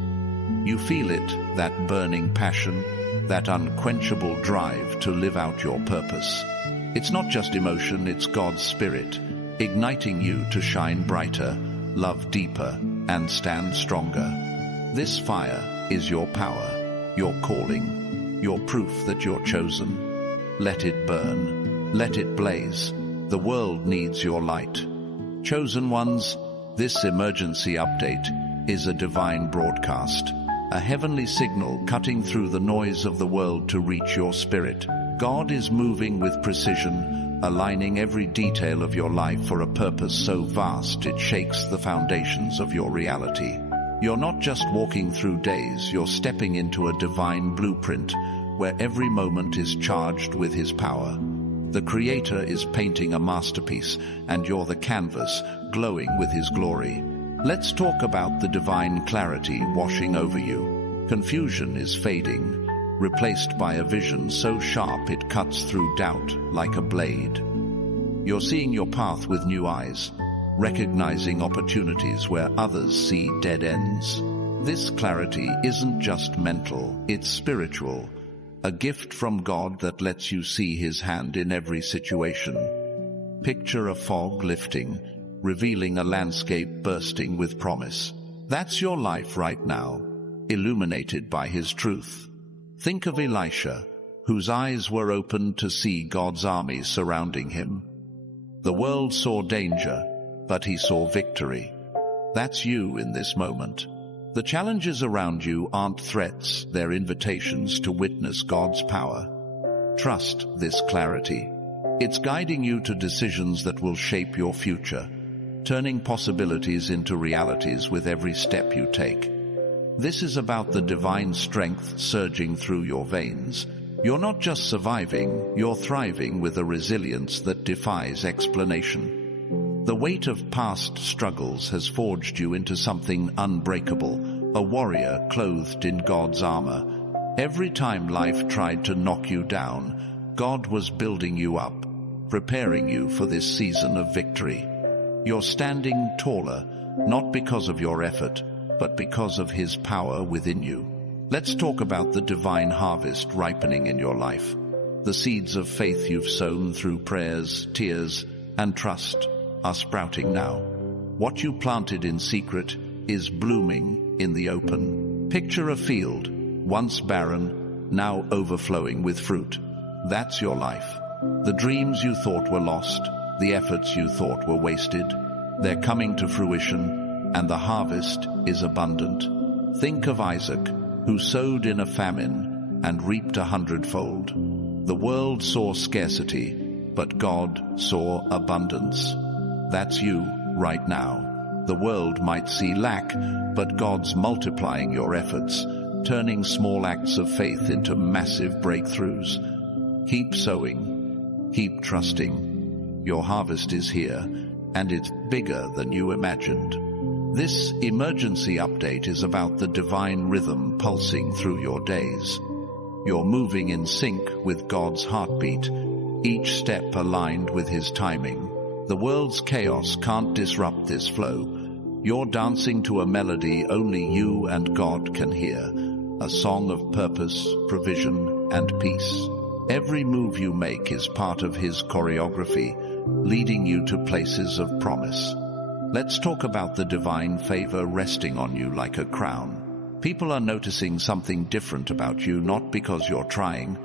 You feel it, that burning passion, that unquenchable drive to live out your purpose. It's not just emotion, it's God's Spirit, igniting you to shine brighter, love deeper, and stand stronger. This fire is your power, your calling, your proof that you're chosen. Let it burn, let it blaze. The world needs your light. Chosen ones, this emergency update is a divine broadcast, a heavenly signal cutting through the noise of the world to reach your spirit. God is moving with precision, aligning every detail of your life for a purpose so vast it shakes the foundations of your reality. You're not just walking through days, you're stepping into a divine blueprint where every moment is charged with His power. The Creator is painting a masterpiece, and you're the canvas, glowing with His glory. Let's talk about the divine clarity washing over you. Confusion is fading, replaced by a vision so sharp it cuts through doubt like a blade. You're seeing your path with new eyes, recognizing opportunities where others see dead ends. This clarity isn't just mental, it's spiritual. A gift from God that lets you see His hand in every situation. Picture a fog lifting, revealing a landscape bursting with promise. That's your life right now, illuminated by His truth. Think of Elisha, whose eyes were opened to see God's army surrounding him. The world saw danger, but he saw victory. That's you in this moment. The challenges around you aren't threats, they're invitations to witness God's power. Trust this clarity. It's guiding you to decisions that will shape your future, turning possibilities into realities with every step you take. This is about the divine strength surging through your veins. You're not just surviving, you're thriving with a resilience that defies explanation. The weight of past struggles has forged you into something unbreakable, a warrior clothed in God's armor. Every time life tried to knock you down, God was building you up, preparing you for this season of victory. You're standing taller, not because of your effort, but because of His power within you. Let's talk about the divine harvest ripening in your life. The seeds of faith you've sown through prayers, tears, and trust are sprouting now. What you planted in secret is blooming in the open. Picture a field, once barren, now overflowing with fruit. That's your life. The dreams you thought were lost, the efforts you thought were wasted, they're coming to fruition, and the harvest is abundant. Think of Isaac, who sowed in a famine and reaped 100-fold. The world saw scarcity, but God saw abundance. That's you right now. The world might see lack, but God's multiplying your efforts, turning small acts of faith into massive breakthroughs. Keep sowing, keep trusting. Your harvest is here, and it's bigger than you imagined. This emergency update is about the divine rhythm pulsing through your days. You're moving in sync with God's heartbeat, each step aligned with His timing. The world's chaos can't disrupt this flow. You're dancing to a melody only you and God can hear, a song of purpose, provision, and peace. Every move you make is part of His choreography, leading you to places of promise. Let's talk about the divine favor resting on you like a crown. People are noticing something different about you, not because you're trying,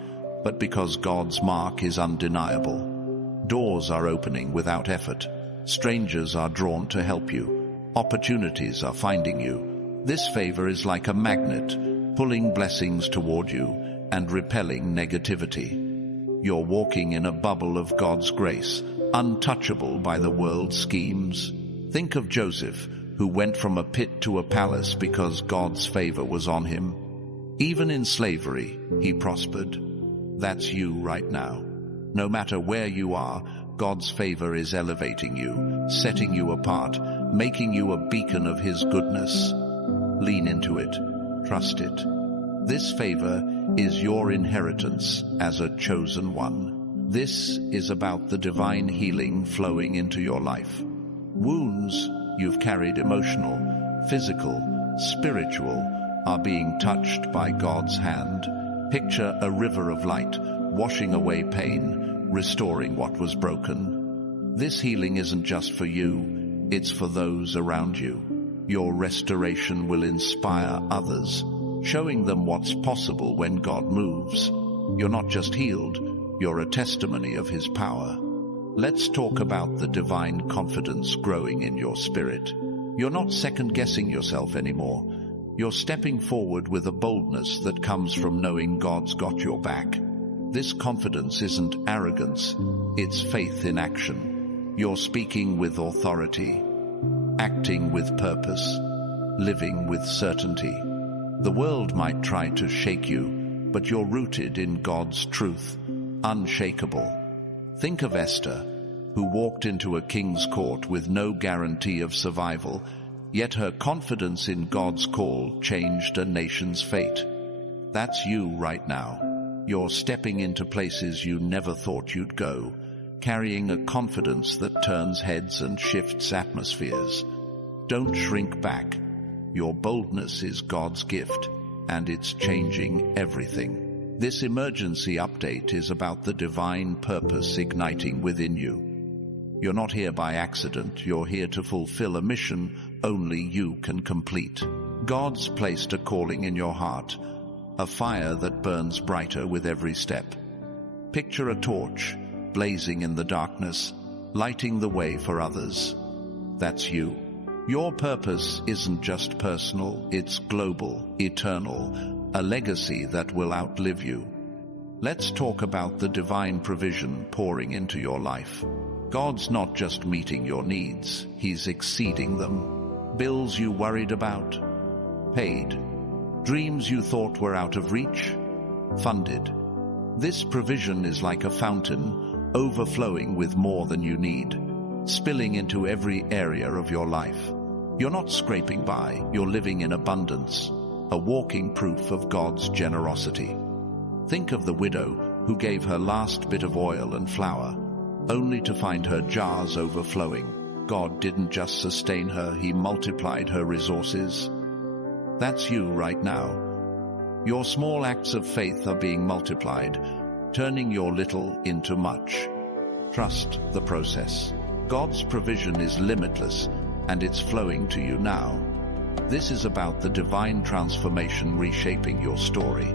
but because God's mark is undeniable. Doors are opening without effort. Strangers are drawn to help you. Opportunities are finding you. This favor is like a magnet, pulling blessings toward you and repelling negativity. You're walking in a bubble of God's grace, untouchable by the world's schemes. Think of Joseph, who went from a pit to a palace because God's favor was on him. Even in slavery, he prospered. That's you right now. No matter where you are, God's favor is elevating you, setting you apart, making you a beacon of His goodness. Lean into it. Trust it. This favor is your inheritance as a chosen one. This is about the divine healing flowing into your life. Wounds you've carried, emotional, physical, spiritual, are being touched by God's hand. Picture a river of light, washing away pain, restoring what was broken. This healing isn't just for you, it's for those around you. Your restoration will inspire others, showing them what's possible when God moves. You're not just healed, you're a testimony of His power. Let's talk about the divine confidence growing in your spirit. You're not second-guessing yourself anymore. You're stepping forward with a boldness that comes from knowing God's got your back. This confidence isn't arrogance, it's faith in action. You're speaking with authority, acting with purpose, living with certainty. The world might try to shake you, but you're rooted in God's truth, unshakable. Think of Esther, who walked into a king's court with no guarantee of survival, yet her confidence in God's call changed a nation's fate. That's you right now. You're stepping into places you never thought you'd go, carrying a confidence that turns heads and shifts atmospheres. Don't shrink back. Your boldness is God's gift, and it's changing everything. This emergency update is about the divine purpose igniting within you. You're not here by accident. You're here to fulfill a mission only you can complete. God's placed a calling in your heart, a fire that burns brighter with every step. Picture a torch, blazing in the darkness, lighting the way for others. That's you. Your purpose isn't just personal, it's global, eternal, a legacy that will outlive you. Let's talk about the divine provision pouring into your life. God's not just meeting your needs, He's exceeding them. Bills you worried about? Paid. Dreams you thought were out of reach? Funded. This provision is like a fountain, overflowing with more than you need, spilling into every area of your life. You're not scraping by, you're living in abundance, a walking proof of God's generosity. Think of the widow who gave her last bit of oil and flour, only to find her jars overflowing. God didn't just sustain her, He multiplied her resources. That's you right now. Your small acts of faith are being multiplied, turning your little into much. Trust the process. God's provision is limitless, and it's flowing to you now. This is about the divine transformation reshaping your story.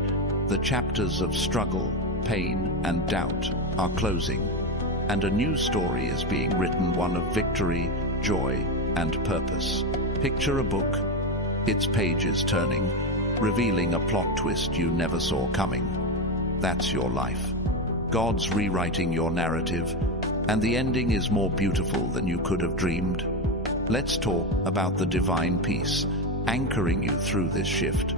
The chapters of struggle, pain, and doubt are closing, and a new story is being written, one of victory, joy, and purpose. Picture a book, its pages turning, revealing a plot twist you never saw coming. That's your life. God's rewriting your narrative, and the ending is more beautiful than you could have dreamed. Let's talk about the divine peace anchoring you through this shift.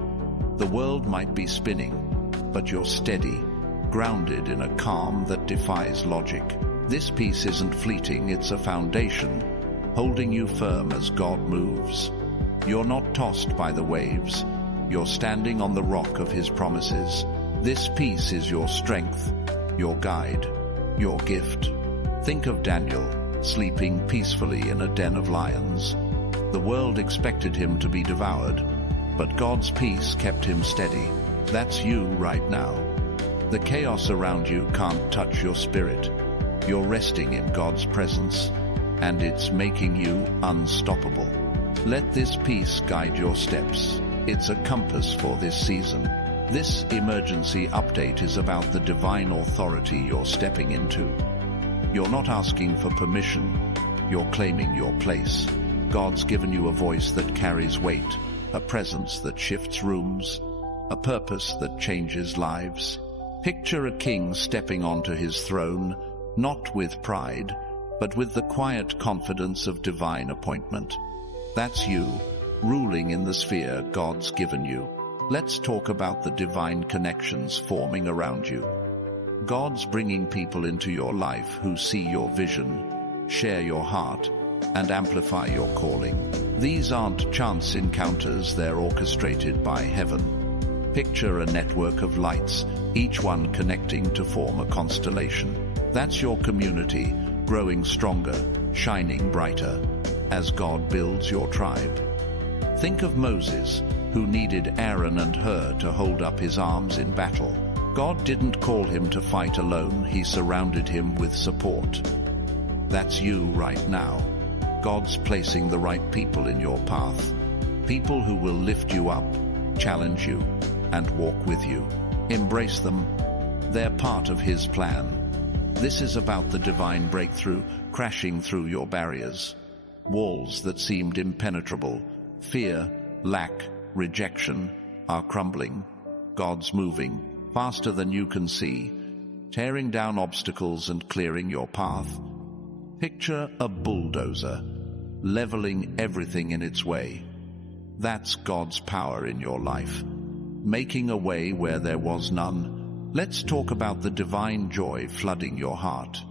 The world might be spinning, but you're steady, grounded in a calm that defies logic. This peace isn't fleeting, it's a foundation, holding you firm as God moves. You're not tossed by the waves, you're standing on the rock of His promises. This peace is your strength, your guide, your gift. Think of Daniel, sleeping peacefully in a den of lions. The world expected him to be devoured, but God's peace kept him steady. That's you right now. The chaos around you can't touch your spirit. You're resting in God's presence, and it's making you unstoppable. Let this peace guide your steps. It's a compass for this season. This emergency update is about the divine authority you're stepping into. You're not asking for permission, you're claiming your place. God's given you a voice that carries weight, a presence that shifts rooms, a purpose that changes lives. Picture a king stepping onto his throne, not with pride, but with the quiet confidence of divine appointment. That's you, ruling in the sphere God's given you. Let's talk about the divine connections forming around you. God's bringing people into your life who see your vision, share your heart, and amplify your calling. These aren't chance encounters, they're orchestrated by heaven. Picture a network of lights, each one connecting to form a constellation. That's your community, growing stronger, shining brighter, as God builds your tribe. Think of Moses, who needed Aaron and Hur to hold up his arms in battle. God didn't call him to fight alone, he surrounded him with support. That's you right now. God's placing the right people in your path. People who will lift you up, challenge you, and walk with you. Embrace them. They're part of his plan. This is about the divine breakthrough crashing through your barriers. Walls that seemed impenetrable, fear, lack, rejection, are crumbling. God's moving, faster than you can see, tearing down obstacles and clearing your path. Picture a bulldozer, leveling everything in its way. That's God's power in your life, making a way where there was none. Let's talk about the divine joy flooding your heart.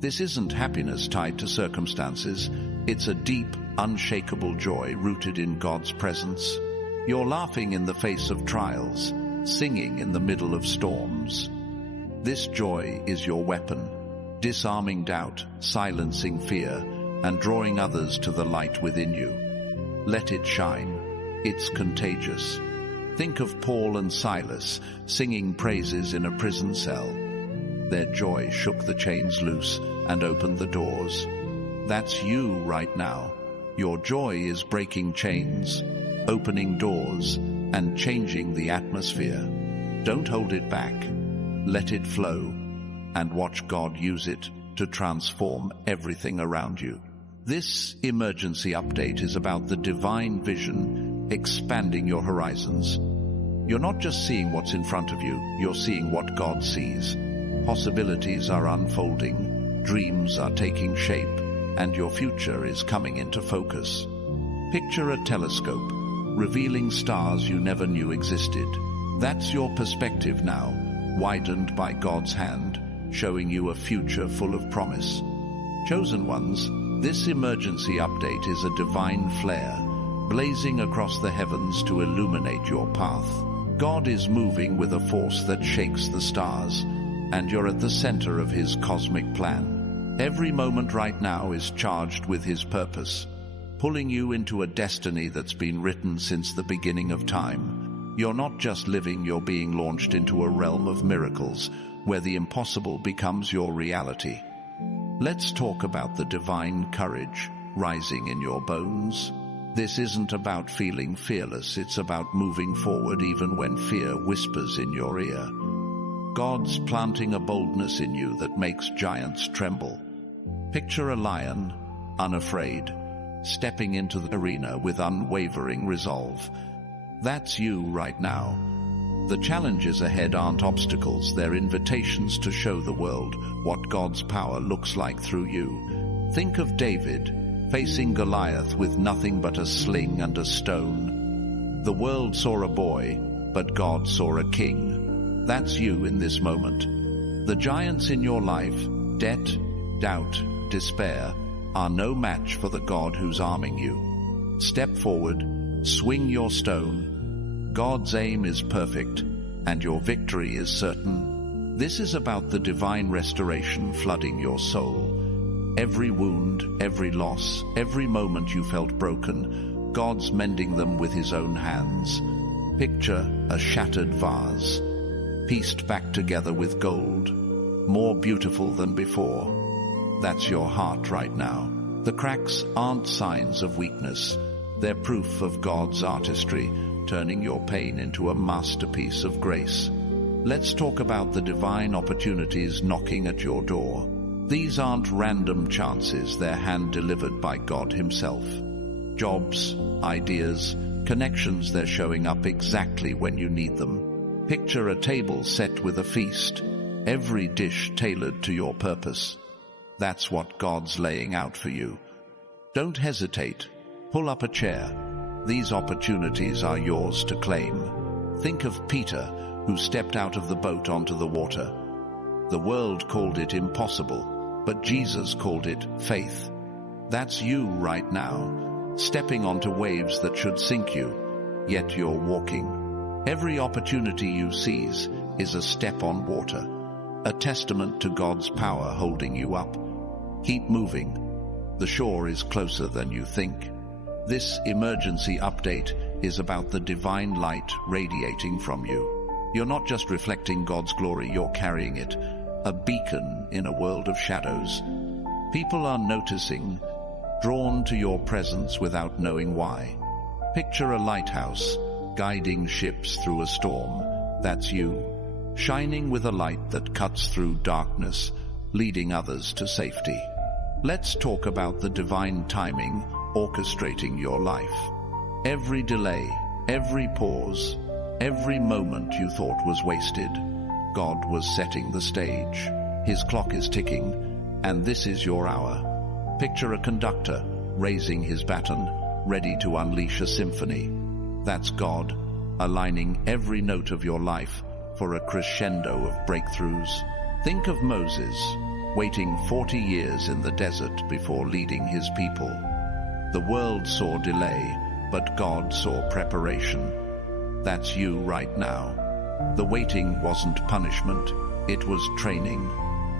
This isn't happiness tied to circumstances. It's a deep, unshakable joy rooted in God's presence. You're laughing in the face of trials, singing in the middle of storms. This joy is your weapon, disarming doubt, silencing fear, and drawing others to the light within you. Let it shine. It's contagious. Think of Paul and Silas singing praises in a prison cell. Their joy shook the chains loose and opened the doors. That's you right now. Your joy is breaking chains, opening doors, and changing the atmosphere. Don't hold it back. Let it flow, and watch God use it to transform everything around you. This emergency update is about the divine vision expanding your horizons. You're not just seeing what's in front of you, you're seeing what God sees. Possibilities are unfolding, dreams are taking shape, and your future is coming into focus. Picture a telescope, revealing stars you never knew existed. That's your perspective now, widened by God's hand, showing you a future full of promise. Chosen ones, this emergency update is a divine flare, blazing across the heavens to illuminate your path. God is moving with a force that shakes the stars, and you're at the center of his cosmic plan. Every moment right now is charged with his purpose, pulling you into a destiny that's been written since the beginning of time. You're not just living, you're being launched into a realm of miracles, where the impossible becomes your reality. Let's talk about the divine courage rising in your bones. This isn't about feeling fearless, it's about moving forward even when fear whispers in your ear. God's planting a boldness in you that makes giants tremble. Picture a lion, unafraid, stepping into the arena with unwavering resolve. That's you right now. The challenges ahead aren't obstacles, they're invitations to show the world what God's power looks like through you. Think of David, facing Goliath with nothing but a sling and a stone. The world saw a boy, but God saw a king. That's you in this moment. The giants in your life, debt, doubt, despair, are no match for the God who's arming you. Step forward, swing your stone. God's aim is perfect, and your victory is certain. This is about the divine restoration flooding your soul. Every wound, every loss, every moment you felt broken, God's mending them with his own hands. Picture a shattered vase, pieced back together with gold, more beautiful than before. That's your heart right now. The cracks aren't signs of weakness. They're proof of God's artistry, turning your pain into a masterpiece of grace. Let's talk about the divine opportunities knocking at your door. These aren't random chances, they're hand-delivered by God himself. Jobs, ideas, connections, they're showing up exactly when you need them. Picture a table set with a feast, every dish tailored to your purpose. That's what God's laying out for you. Don't hesitate. Pull up a chair. These opportunities are yours to claim. Think of Peter, who stepped out of the boat onto the water. The world called it impossible, but Jesus called it faith. That's you right now, stepping onto waves that should sink you, yet you're walking. Every opportunity you seize is a step on water, a testament to God's power holding you up. Keep moving. The shore is closer than you think. This emergency update is about the divine light radiating from you. You're not just reflecting God's glory, you're carrying it, a beacon in a world of shadows. People are noticing, drawn to your presence without knowing why. Picture a lighthouse guiding ships through a storm. That's you, shining with a light that cuts through darkness, leading others to safety. Let's talk about the divine timing orchestrating your life. Every delay, every pause, every moment you thought was wasted, God was setting the stage. His clock is ticking, and this is your hour. Picture a conductor raising his baton, ready to unleash a symphony. That's God, aligning every note of your life for a crescendo of breakthroughs. Think of Moses, waiting 40 years in the desert before leading his people. The world saw delay, but God saw preparation. That's you right now. The waiting wasn't punishment, it was training.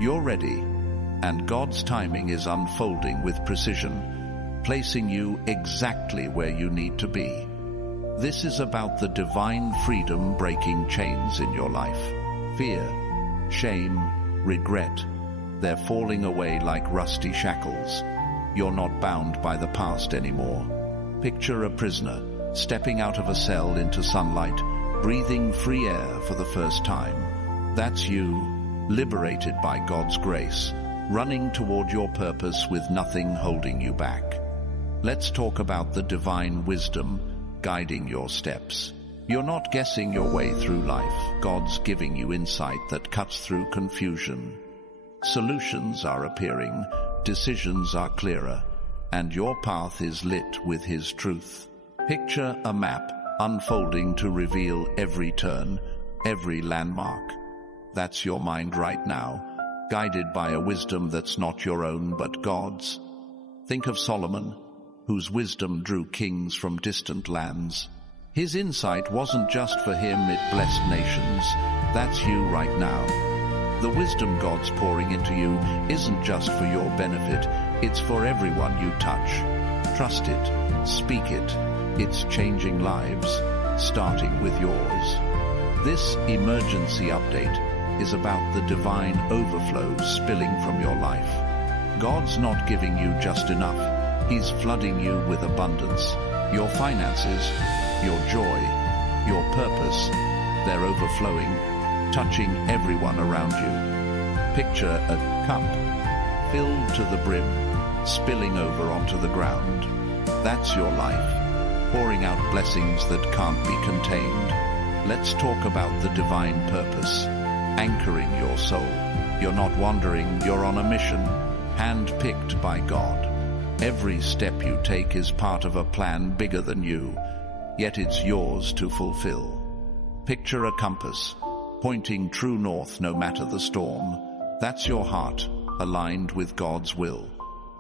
You're ready, and God's timing is unfolding with precision, placing you exactly where you need to be. This is about the divine freedom breaking chains in your life. Fear, shame, regret, they're falling away like rusty shackles. You're not bound by the past anymore. Picture a prisoner stepping out of a cell into sunlight, breathing free air for the first time. That's you, liberated by God's grace, running toward your purpose with nothing holding you back. Let's talk about the divine wisdom guiding your steps. You're not guessing your way through life. God's giving you insight that cuts through confusion. Solutions are appearing, decisions are clearer, and your path is lit with His truth. Picture a map unfolding to reveal every turn, every landmark. That's your mind right now, guided by a wisdom that's not your own but God's. Think of Solomon, whose wisdom drew kings from distant lands. His insight wasn't just for him, it blessed nations. That's you right now. The wisdom God's pouring into you isn't just for your benefit, it's for everyone you touch. Trust it, speak it, it's changing lives, starting with yours. This emergency update is about the divine overflow spilling from your life. God's not giving you just enough, He's flooding you with abundance. Your finances, your joy, your purpose, they're overflowing, touching everyone around you. Picture a cup filled to the brim, spilling over onto the ground. That's your life, pouring out blessings that can't be contained. Let's talk about the divine purpose, anchoring your soul. You're not wandering, you're on a mission, hand-picked by God. Every step you take is part of a plan bigger than you, yet it's yours to fulfill. Picture a compass, pointing true north no matter the storm. That's your heart, aligned with God's will,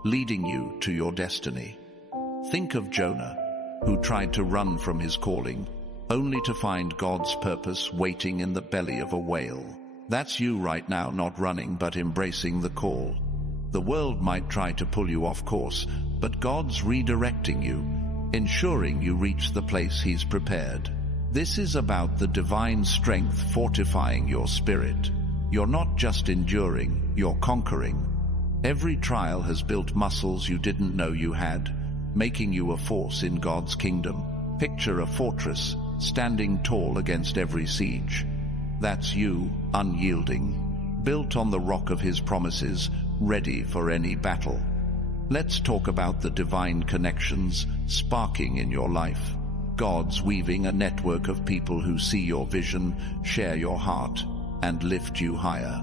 leading you to your destiny. Think of Jonah, who tried to run from his calling, only to find God's purpose waiting in the belly of a whale. That's you right now, not running but embracing the call. The world might try to pull you off course, but God's redirecting you, ensuring you reach the place He's prepared. This is about the divine strength fortifying your spirit. You're not just enduring, you're conquering. Every trial has built muscles you didn't know you had, making you a force in God's kingdom. Picture a fortress standing tall against every siege. That's you, unyielding, built on the rock of His promises, ready for any battle. Let's talk about the divine connections sparking in your life. God's weaving a network of people who see your vision, share your heart, and lift you higher.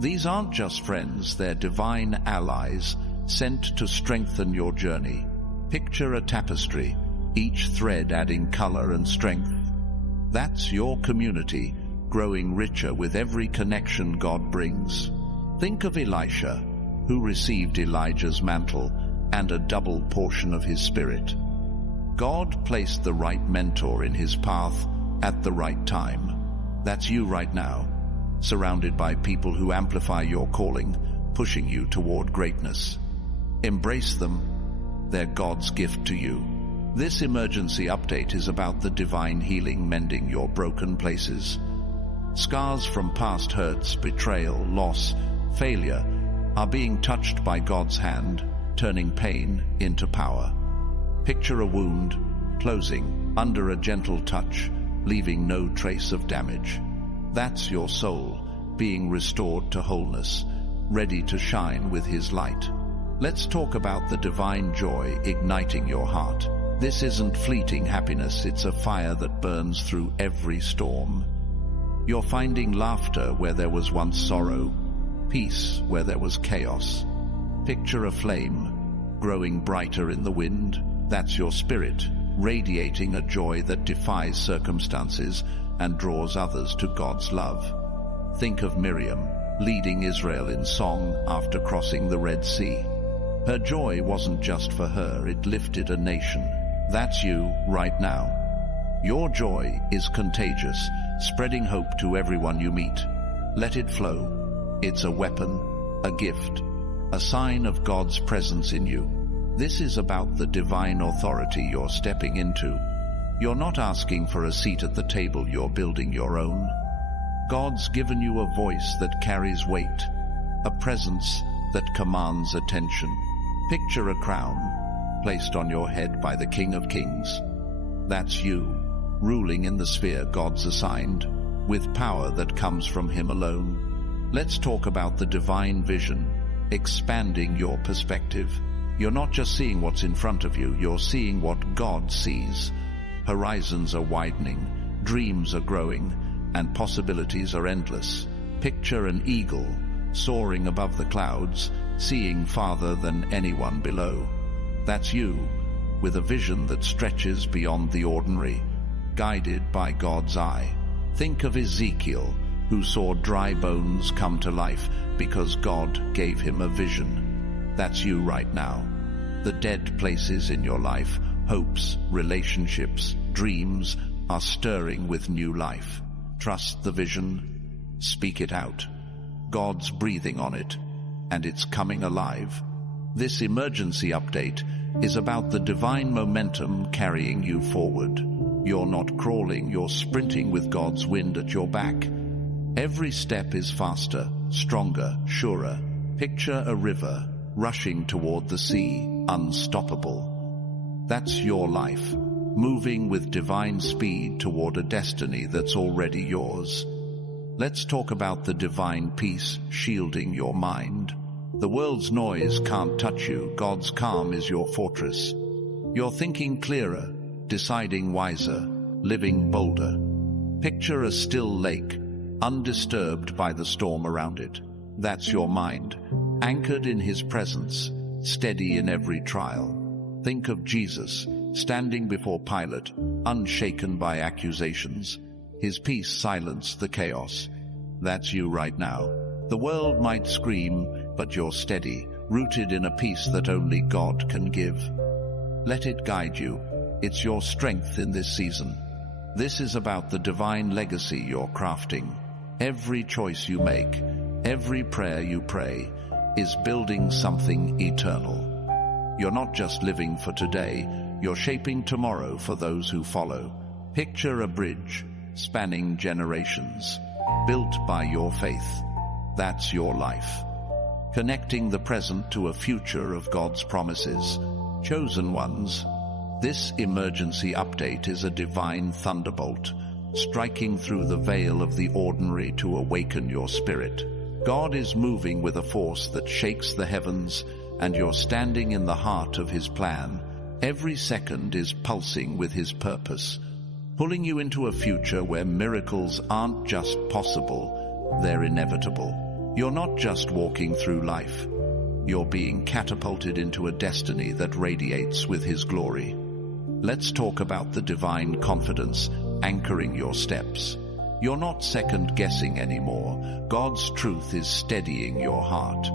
These aren't just friends, they're divine allies sent to strengthen your journey. Picture a tapestry, each thread adding color and strength. That's your community, growing richer with every connection God brings. Think of Elisha, who received Elijah's mantle and a double portion of his spirit. God placed the right mentor in his path at the right time. That's you right now, surrounded by people who amplify your calling, pushing you toward greatness. Embrace them. They're God's gift to you. This emergency update is about the divine healing mending your broken places. Scars from past hurts, betrayal, loss, failure are being touched by God's hand, turning pain into power. Picture a wound closing under a gentle touch, leaving no trace of damage. That's your soul being restored to wholeness, ready to shine with His light. Let's talk about the divine joy igniting your heart. This isn't fleeting happiness, it's a fire that burns through every storm. You're finding laughter where there was once sorrow, peace where there was chaos. Picture a flame growing brighter in the wind. That's your spirit, radiating a joy that defies circumstances and draws others to God's love. Think of Miriam, leading Israel in song after crossing the Red Sea. Her joy wasn't just for her, it lifted a nation. That's you right now. Your joy is contagious, spreading hope to everyone you meet. Let it flow. It's a weapon, a gift, a sign of God's presence in you. This is about the divine authority you're stepping into. You're not asking for a seat at the table, you're building your own. God's given you a voice that carries weight, a presence that commands attention. Picture a crown placed on your head by the King of Kings. That's you, ruling in the sphere God's assigned, with power that comes from Him alone. Let's talk about the divine vision, expanding your perspective. You're not just seeing what's in front of you, you're seeing what God sees. Horizons are widening, dreams are growing, and possibilities are endless. Picture an eagle soaring above the clouds, seeing farther than anyone below. That's you, with a vision that stretches beyond the ordinary, guided by God's eye. Think of Ezekiel, who saw dry bones come to life because God gave him a vision. That's you right now. The dead places in your life, hopes, relationships, dreams, are stirring with new life. Trust the vision, speak it out. God's breathing on it, and it's coming alive. This emergency update is about the divine momentum carrying you forward. You're not crawling, you're sprinting with God's wind at your back. Every step is faster, stronger, surer. Picture a river rushing toward the sea, unstoppable. That's your life, moving with divine speed toward a destiny that's already yours. Let's talk about the divine peace shielding your mind. The world's noise can't touch you. God's calm is your fortress. You're thinking clearer, deciding wiser, living bolder. Picture a still lake, undisturbed by the storm around it. That's your mind, anchored in His presence, steady in every trial. Think of Jesus, standing before Pilate, unshaken by accusations. His peace silenced the chaos. That's you right now. The world might scream, but you're steady, rooted in a peace that only God can give. Let it guide you. It's your strength in this season. This is about the divine legacy you're crafting. Every choice you make, every prayer you pray, is building something eternal. You're not just living for today, you're shaping tomorrow for those who follow. Picture a bridge spanning generations, built by your faith. That's your life. Connecting the present to a future of God's promises. Chosen ones, this emergency update is a divine thunderbolt, striking through the veil of the ordinary to awaken your spirit. God is moving with a force that shakes the heavens, and you're standing in the heart of His plan. Every second is pulsing with His purpose, pulling you into a future where miracles aren't just possible, they're inevitable. You're not just walking through life. You're being catapulted into a destiny that radiates with His glory. Let's talk about the divine confidence anchoring your steps. You're not second-guessing anymore. God's truth is steadying your heart.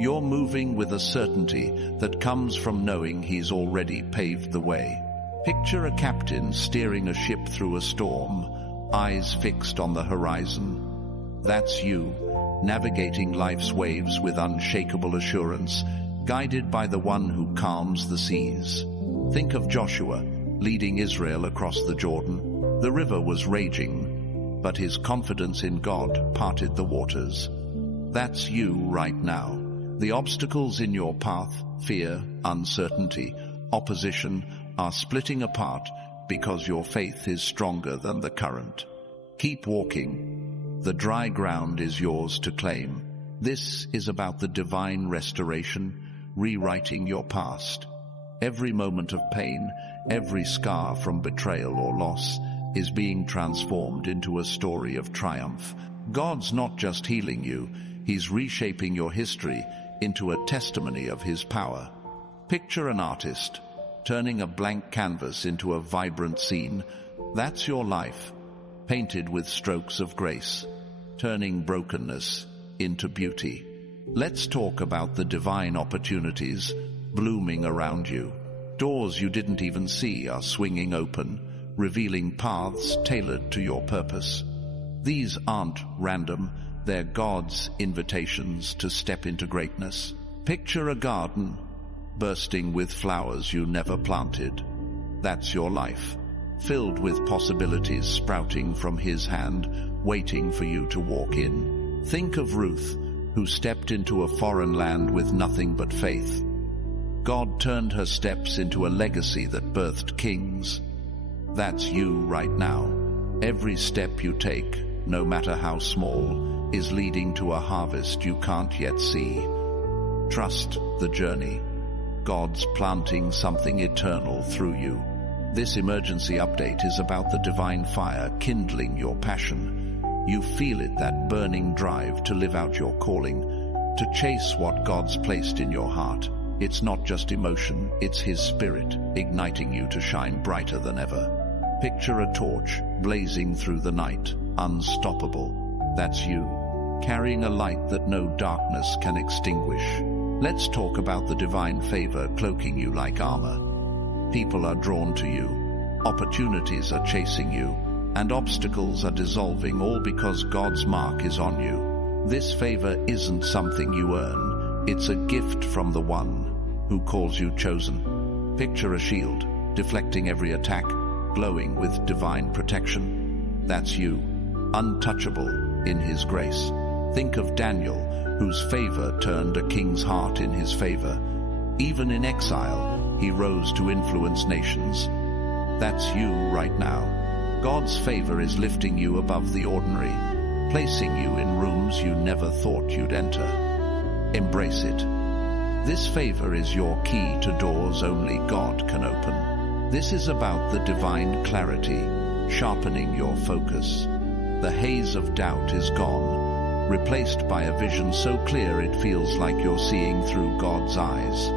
You're moving with a certainty that comes from knowing He's already paved the way. Picture a captain steering a ship through a storm, eyes fixed on the horizon. That's you, navigating life's waves with unshakable assurance, guided by the one who calms the seas. Think of Joshua, leading Israel across the Jordan. The river was raging, but his confidence in God parted the waters. That's you right now. The obstacles in your path, fear, uncertainty, opposition, are splitting apart because your faith is stronger than the current. Keep walking. The dry ground is yours to claim. This is about the divine restoration, rewriting your past. Every moment of pain, every scar from betrayal or loss, is being transformed into a story of triumph. God's not just healing you, He's reshaping your history into a testimony of His power. Picture an artist, turning a blank canvas into a vibrant scene. That's your life, painted with strokes of grace, turning brokenness into beauty. Let's talk about the divine opportunities blooming around you. Doors you didn't even see are swinging open, revealing paths tailored to your purpose. These aren't random, they're God's invitations to step into greatness. Picture a garden bursting with flowers you never planted. That's your life, filled with possibilities sprouting from His hand, waiting for you to walk in. Think of Ruth, who stepped into a foreign land with nothing but faith. God turned her steps into a legacy that birthed kings. That's you right now. Every step you take, no matter how small, is leading to a harvest you can't yet see. Trust the journey. God's planting something eternal through you. This emergency update is about the divine fire kindling your passion. You feel it, that burning drive to live out your calling, to chase what God's placed in your heart. It's not just emotion, it's His Spirit, igniting you to shine brighter than ever. Picture a torch blazing through the night, unstoppable. That's you, carrying a light that no darkness can extinguish. Let's talk about the divine favor cloaking you like armor. People are drawn to you, opportunities are chasing you, and obstacles are dissolving, all because God's mark is on you. This favor isn't something you earn, it's a gift from the one who calls you chosen. Picture a shield, deflecting every attack, glowing with divine protection. That's you, untouchable in His grace. Think of Daniel, whose favor turned a king's heart in his favor. Even in exile, he rose to influence nations. That's you right now. God's favor is lifting you above the ordinary, placing you in rooms you never thought you'd enter. Embrace it. This favor is your key to doors only God can open. This is about the divine clarity, sharpening your focus. The haze of doubt is gone, replaced by a vision so clear it feels like you're seeing through God's eyes.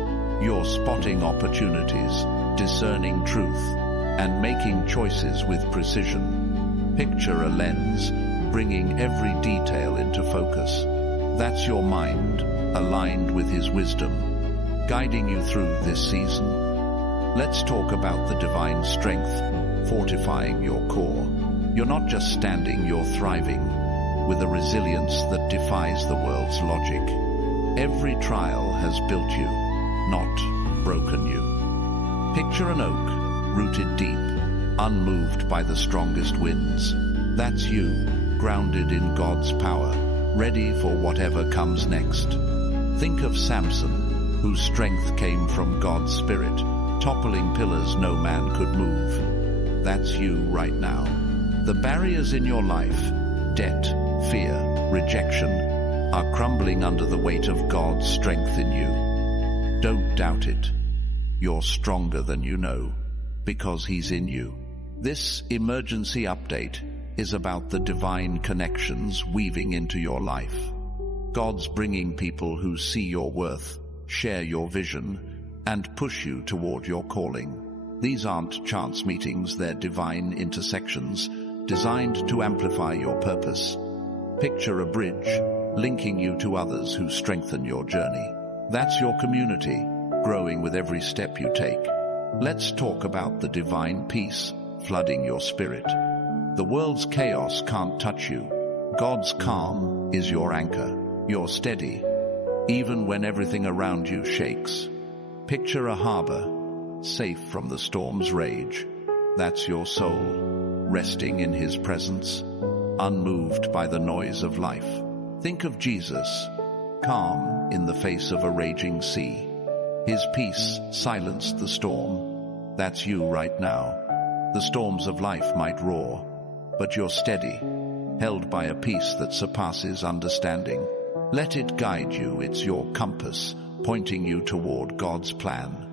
You're spotting opportunities, discerning truth, and making choices with precision. Picture a lens, bringing every detail into focus. That's your mind, aligned with His wisdom, guiding you through this season. Let's talk about the divine strength, fortifying your core. You're not just standing, you're thriving, with a resilience that defies the world's logic. Every trial has built you, not broken you. Picture an oak, rooted deep, unmoved by the strongest winds. That's you, grounded in God's power, ready for whatever comes next. Think of Samson, whose strength came from God's Spirit, toppling pillars no man could move. That's you right now. The barriers in your life, debt, fear, rejection, are crumbling under the weight of God's strength in you. Don't doubt it. You're stronger than you know, because He's in you. This emergency update is about the divine connections weaving into your life. God's bringing people who see your worth, share your vision, and push you toward your calling. These aren't chance meetings, they're divine intersections designed to amplify your purpose. Picture a bridge linking you to others who strengthen your journey. That's your community, growing with every step you take. Let's talk about the divine peace flooding your spirit. The world's chaos can't touch you. God's calm is your anchor. You're steady, even when everything around you shakes. Picture a harbor, safe from the storm's rage. That's your soul, resting in His presence, unmoved by the noise of life. Think of Jesus, calm in the face of a raging sea. His peace silenced the storm. That's you right now. The storms of life might roar, but you're steady, held by a peace that surpasses understanding. Let it guide you. It's your compass, pointing you toward God's plan.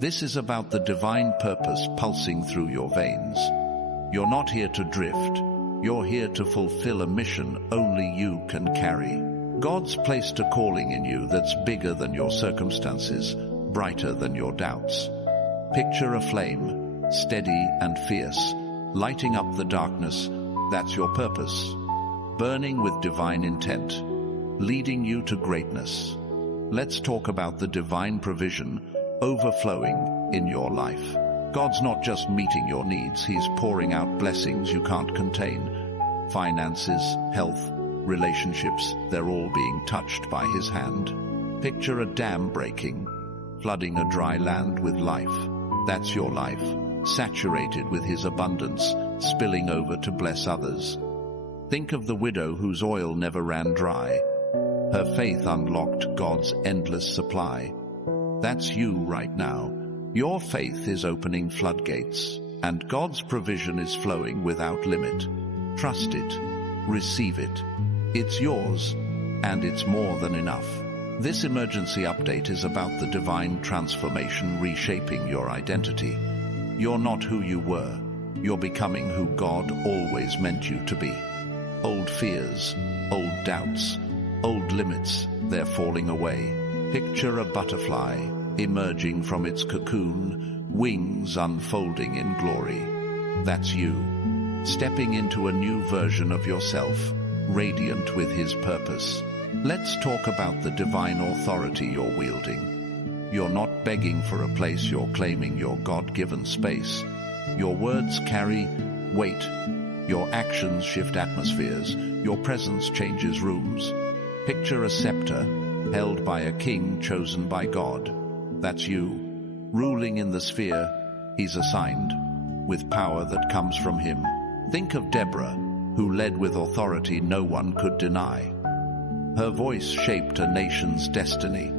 This is about the divine purpose pulsing through your veins. You're not here to drift. You're here to fulfill a mission only you can carry. God's placed a calling in you that's bigger than your circumstances, brighter than your doubts. Picture a flame, steady and fierce, lighting up the darkness. That's your purpose, burning with divine intent, leading you to greatness. Let's talk about the divine provision overflowing in your life. God's not just meeting your needs, He's pouring out blessings you can't contain. Finances, health, relationships, they're all being touched by His hand. Picture a dam breaking, flooding a dry land with life. That's your life, saturated with His abundance, spilling over to bless others. Think of the widow whose oil never ran dry. Her faith unlocked God's endless supply. That's you right now. Your faith is opening floodgates, and God's provision is flowing without limit. Trust it. Receive it. It's yours, and it's more than enough. This emergency update is about the divine transformation reshaping your identity. You're not who you were. You're becoming who God always meant you to be. Old fears, old doubts, old limits, they're falling away. Picture a butterfly emerging from its cocoon, wings unfolding in glory. That's you, stepping into a new version of yourself, radiant with His purpose. Let's talk about the divine authority you're wielding. You're not begging for a place, you're claiming your God-given space. Your words carry weight. Your actions shift atmospheres. Your presence changes rooms. Picture a scepter held by a king chosen by God. That's you, ruling in the sphere He's assigned, with power that comes from Him. Think of Deborah, who led with authority no one could deny. Her voice shaped a nation's destiny.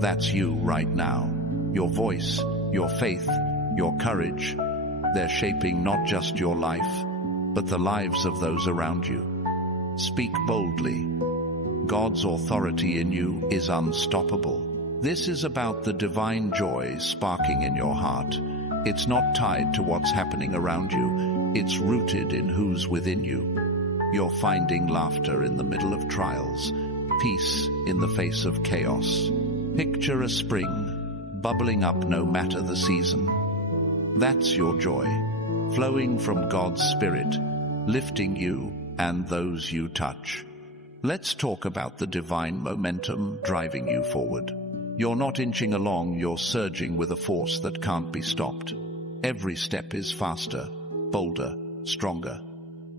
That's you right now. Your voice, your faith, your courage, they're shaping not just your life, but the lives of those around you. Speak boldly. God's authority in you is unstoppable. This is about the divine joy sparking in your heart. It's not tied to what's happening around you. It's rooted in who's within you. You're finding laughter in the middle of trials, peace in the face of chaos. Picture a spring, bubbling up no matter the season. That's your joy, flowing from God's Spirit, lifting you and those you touch. Let's talk about the divine momentum driving you forward. You're not inching along, you're surging with a force that can't be stopped. Every step is faster, bolder, stronger.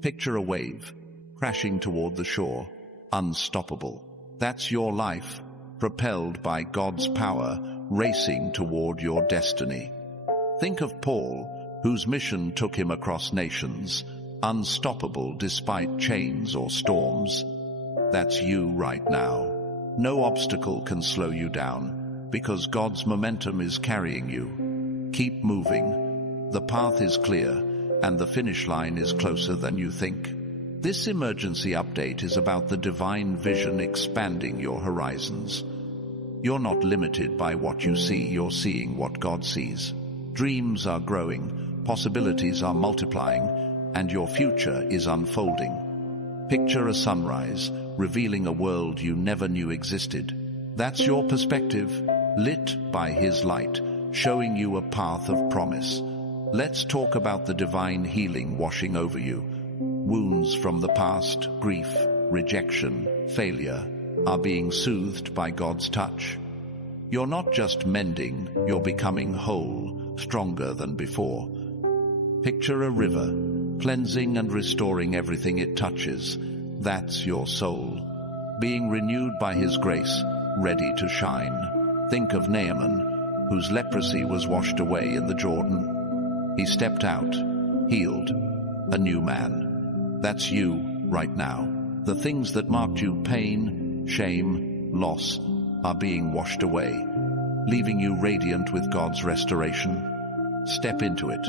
Picture a wave, crashing toward the shore, unstoppable. That's your life, propelled by God's power, racing toward your destiny. Think of Paul, whose mission took him across nations, unstoppable despite chains or storms. That's you right now. No obstacle can slow you down, because God's momentum is carrying you. Keep moving. The path is clear, and the finish line is closer than you think. This emergency update is about the divine vision expanding your horizons. You're not limited by what you see, you're seeing what God sees. Dreams are growing, possibilities are multiplying, and your future is unfolding. Picture a sunrise, revealing a world you never knew existed. That's your perspective, lit by his light, showing you a path of promise. Let's talk about the divine healing washing over you. Wounds from the past, grief, rejection, failure, are being soothed by God's touch. You're not just mending, you're becoming whole, stronger than before. Picture a river, cleansing and restoring everything it touches. That's your soul, being renewed by his grace, ready to shine. Think of Naaman, whose leprosy was washed away in the Jordan. He stepped out, healed, a new man. That's you right now. The things that marked you pain, shame, loss, are being washed away, leaving you radiant with God's restoration. Step into it.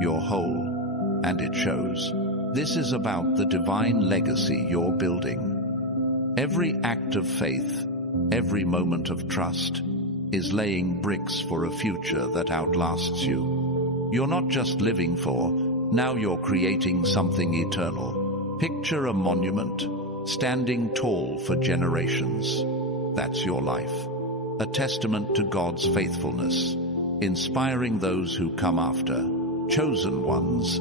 You're whole, and it shows. This is about the divine legacy you're building. Every act of faith, every moment of trust, is laying bricks for a future that outlasts you. You're not just living for, now you're creating something eternal. Picture a monument, standing tall for generations. That's your life. A testament to God's faithfulness, inspiring those who come after, chosen ones.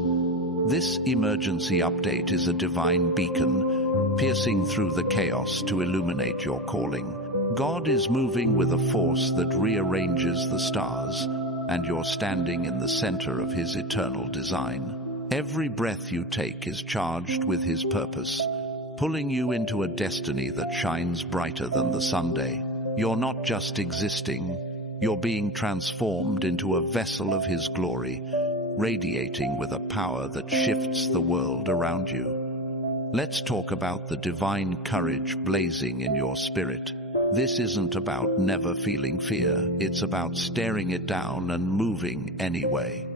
This emergency update is a divine beacon, piercing through the chaos to illuminate your calling. God is moving with a force that rearranges the stars, and you're standing in the center of his eternal design. Every breath you take is charged with his purpose, pulling you into a destiny that shines brighter than the Sunday. You're not just existing, you're being transformed into a vessel of his glory, radiating with a power that shifts the world around you. Let's talk about the divine courage blazing in your spirit. This isn't about never feeling fear, it's about staring it down and moving anyway.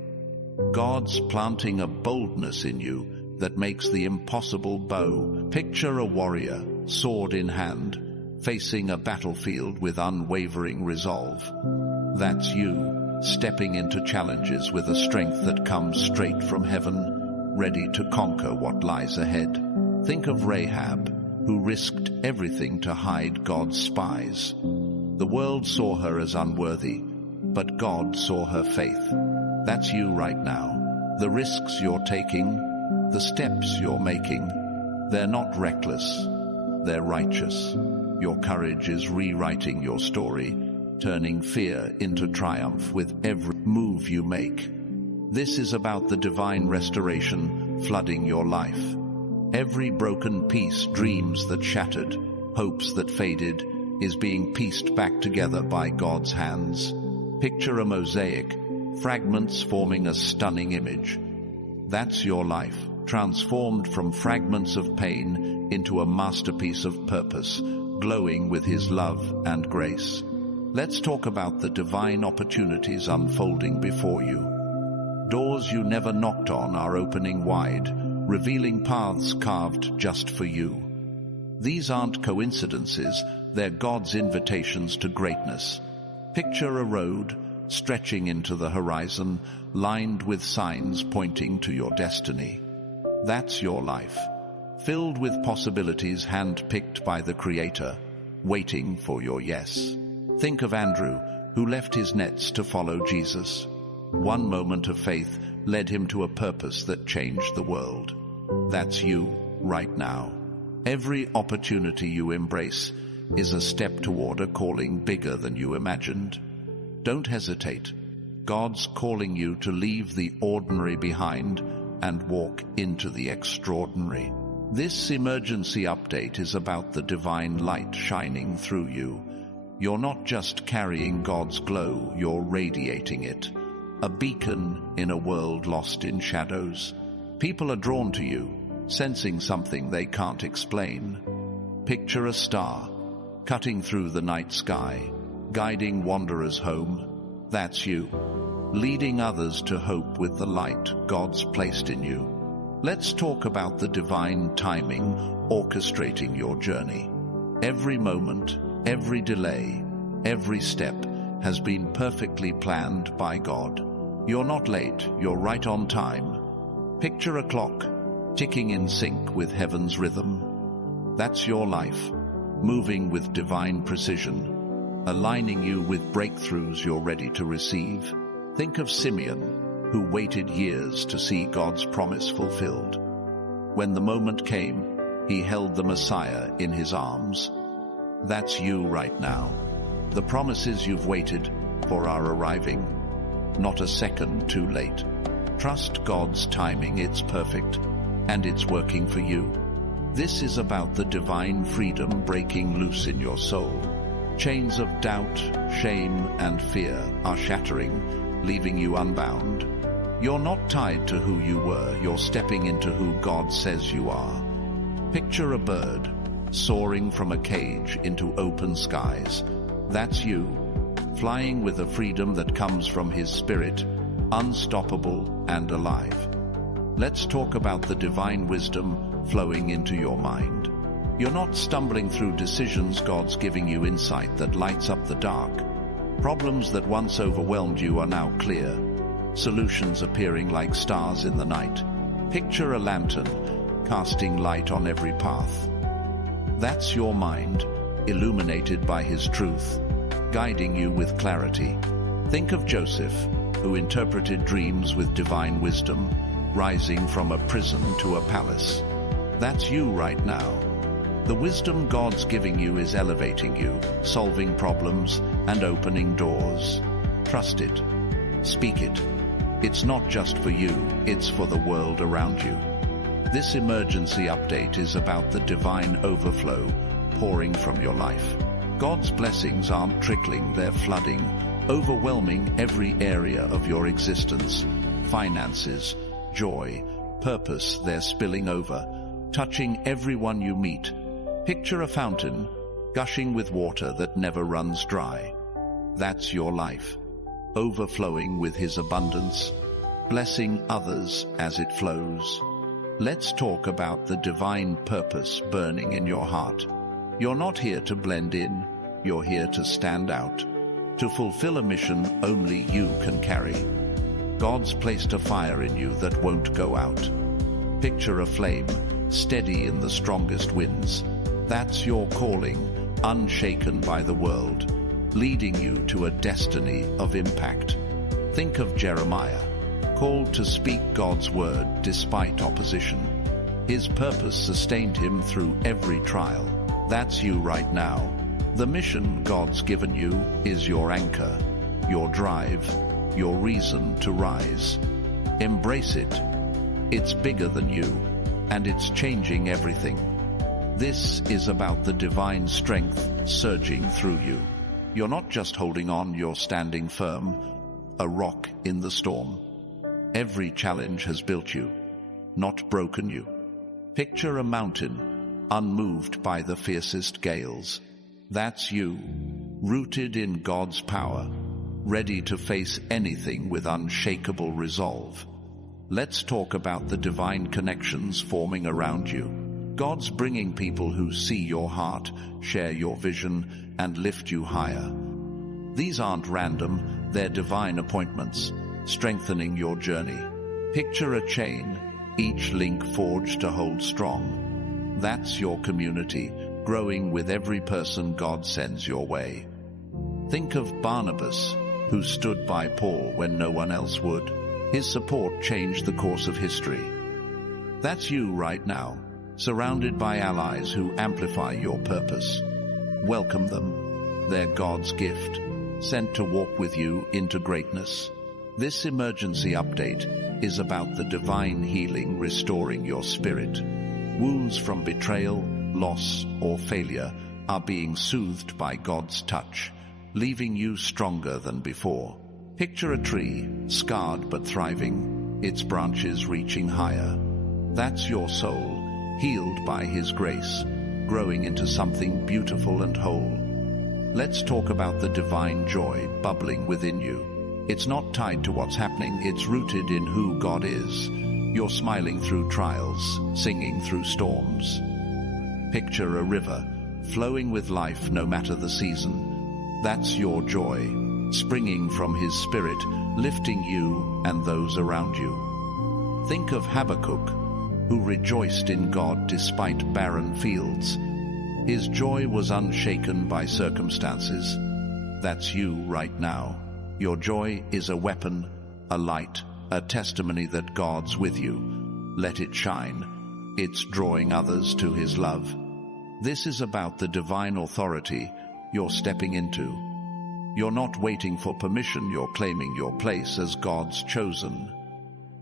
God's planting a boldness in you that makes the impossible bow. Picture a warrior, sword in hand, facing a battlefield with unwavering resolve. That's you, stepping into challenges with a strength that comes straight from heaven, ready to conquer what lies ahead. Think of Rahab, who risked everything to hide God's spies. The world saw her as unworthy, but God saw her faith. That's you right now. The risks you're taking, the steps you're making, they're not reckless, they're righteous. Your courage is rewriting your story, turning fear into triumph with every move you make. This is about the divine restoration flooding your life. Every broken piece, dreams that shattered, hopes that faded, is being pieced back together by God's hands. Picture a mosaic, fragments forming a stunning image. That's your life, transformed from fragments of pain into a masterpiece of purpose, glowing with his love and grace. Let's talk about the divine opportunities unfolding before you. Doors you never knocked on are opening wide, revealing paths carved just for you. These aren't coincidences, they're God's invitations to greatness. Picture a road stretching into the horizon, lined with signs pointing to your destiny. That's your life, filled with possibilities hand-picked by the Creator, waiting for your yes. Think of Andrew, who left his nets to follow Jesus. One moment of faith led him to a purpose that changed the world. That's you right now. Every opportunity you embrace is a step toward a calling bigger than you imagined. Don't hesitate. God's calling you to leave the ordinary behind and walk into the extraordinary. This emergency update is about the divine light shining through you. You're not just carrying God's glow, you're radiating it. A beacon in a world lost in shadows. People are drawn to you, sensing something they can't explain. Picture a star, cutting through the night sky, guiding wanderers home. That's you, leading others to hope with the light God's placed in you. Let's talk about the divine timing orchestrating your journey. Every moment, every delay, every step has been perfectly planned by God. You're not late, you're right on time. Picture a clock, ticking in sync with heaven's rhythm. That's your life, moving with divine precision, aligning you with breakthroughs you're ready to receive. Think of Simeon, who waited years to see God's promise fulfilled. When the moment came, he held the Messiah in his arms. That's you right now. The promises you've waited for are arriving, not a second too late. Trust God's timing, it's perfect, and it's working for you. This is about the divine freedom breaking loose in your soul. Chains of doubt, shame, and fear are shattering, leaving you unbound. You're not tied to who you were, you're stepping into who God says you are. Picture a bird soaring from a cage into open skies. That's you, flying with a freedom that comes from His Spirit, unstoppable and alive. Let's talk about the divine wisdom flowing into your mind. You're not stumbling through decisions, God's giving you insight that lights up the dark. Problems that once overwhelmed you are now clear, solutions appearing like stars in the night. Picture a lantern casting light on every path. That's your mind, illuminated by His truth, guiding you with clarity. Think of Joseph, who interpreted dreams with divine wisdom, rising from a prison to a palace. That's you right now. The wisdom God's giving you is elevating you, solving problems and opening doors. Trust it. Speak it. It's not just for you, it's for the world around you. This emergency update is about the divine overflow pouring from your life. God's blessings aren't trickling, they're flooding, overwhelming every area of your existence. Finances, joy, purpose, they're spilling over, touching everyone you meet. Picture a fountain, gushing with water that never runs dry. That's your life, overflowing with His abundance, blessing others as it flows. Let's talk about the divine purpose burning in your heart. You're not here to blend in, you're here to stand out, to fulfill a mission only you can carry. God's placed a fire in you that won't go out. Picture a flame, steady in the strongest winds. That's your calling, unshaken by the world, leading you to a destiny of impact. Think of Jeremiah, called to speak God's word despite opposition. His purpose sustained him through every trial. That's you right now. The mission God's given you is your anchor, your drive, your reason to rise. Embrace it. It's bigger than you, and it's changing everything. This is about the divine strength surging through you. You're not just holding on, you're standing firm, a rock in the storm. Every challenge has built you, not broken you. Picture a mountain, unmoved by the fiercest gales. That's you, rooted in God's power, ready to face anything with unshakable resolve. Let's talk about the divine connections forming around you. God's bringing people who see your heart, share your vision, and lift you higher. These aren't random, they're divine appointments, strengthening your journey. Picture a chain, each link forged to hold strong. That's your community, growing with every person God sends your way. Think of Barnabas, who stood by Paul when no one else would. His support changed the course of history. That's you right now, surrounded by allies who amplify your purpose. Welcome them. They're God's gift, sent to walk with you into greatness. This emergency update is about the divine healing restoring your spirit. Wounds from betrayal, loss, or failure are being soothed by God's touch, leaving you stronger than before. Picture a tree, scarred but thriving, its branches reaching higher. That's your soul, healed by His grace, growing into something beautiful and whole. Let's talk about the divine joy bubbling within you. It's not tied to what's happening, it's rooted in who God is. You're smiling through trials, singing through storms. Picture a river, flowing with life no matter the season. That's your joy, springing from His Spirit, lifting you and those around you. Think of Habakkuk, who rejoiced in God despite barren fields. His joy was unshaken by circumstances. That's you right now. Your joy is a weapon, a light, a testimony that God's with you. Let it shine. It's drawing others to His love. This is about the divine authority you're stepping into. You're not waiting for permission, you're claiming your place as God's chosen.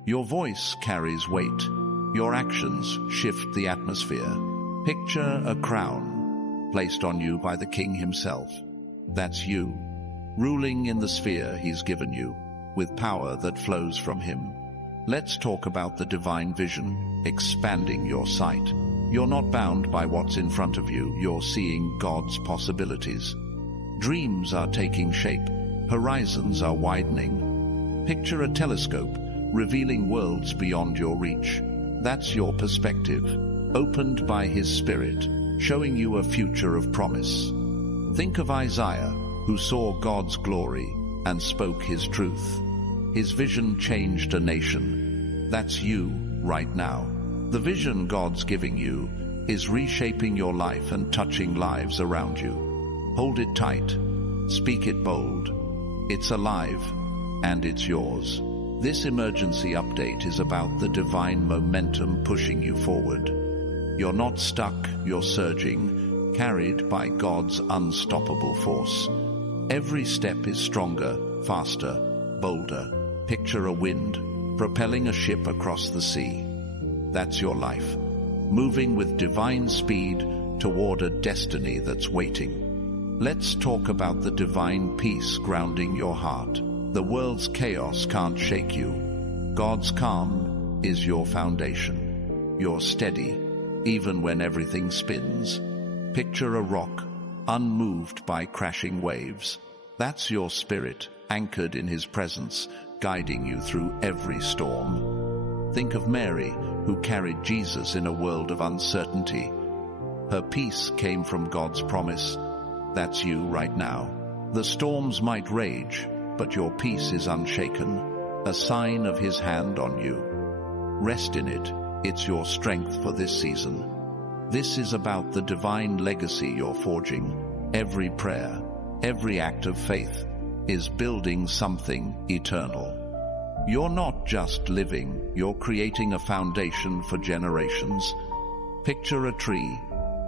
Your voice carries weight. Your actions shift the atmosphere. Picture a crown placed on you by the King himself. That's you, ruling in the sphere He's given you, with power that flows from Him. Let's talk about the divine vision, expanding your sight. You're not bound by what's in front of you, you're seeing God's possibilities. Dreams are taking shape, horizons are widening. Picture a telescope, revealing worlds beyond your reach. That's your perspective, opened by His Spirit, showing you a future of promise. Think of Isaiah, who saw God's glory and spoke His truth. His vision changed a nation. That's you right now. The vision God's giving you is reshaping your life and touching lives around you. Hold it tight. Speak it bold. It's alive, and it's yours. This emergency update is about the divine momentum pushing you forward. You're not stuck, you're surging, carried by God's unstoppable force. Every step is stronger, faster, bolder. Picture a wind, propelling a ship across the sea. That's your life, moving with divine speed toward a destiny that's waiting. Let's talk about the divine peace grounding your heart. The world's chaos can't shake you. God's calm is your foundation. You're steady, even when everything spins. Picture a rock, unmoved by crashing waves. That's your spirit, anchored in His presence, guiding you through every storm. Think of Mary, who carried Jesus in a world of uncertainty. Her peace came from God's promise. That's you right now. The storms might rage, but your peace is unshaken, a sign of His hand on you. Rest in it. It's your strength for this season. This is about the divine legacy you're forging. Every prayer, every act of faith is building something eternal. You're not just living, you're creating a foundation for generations. Picture a tree,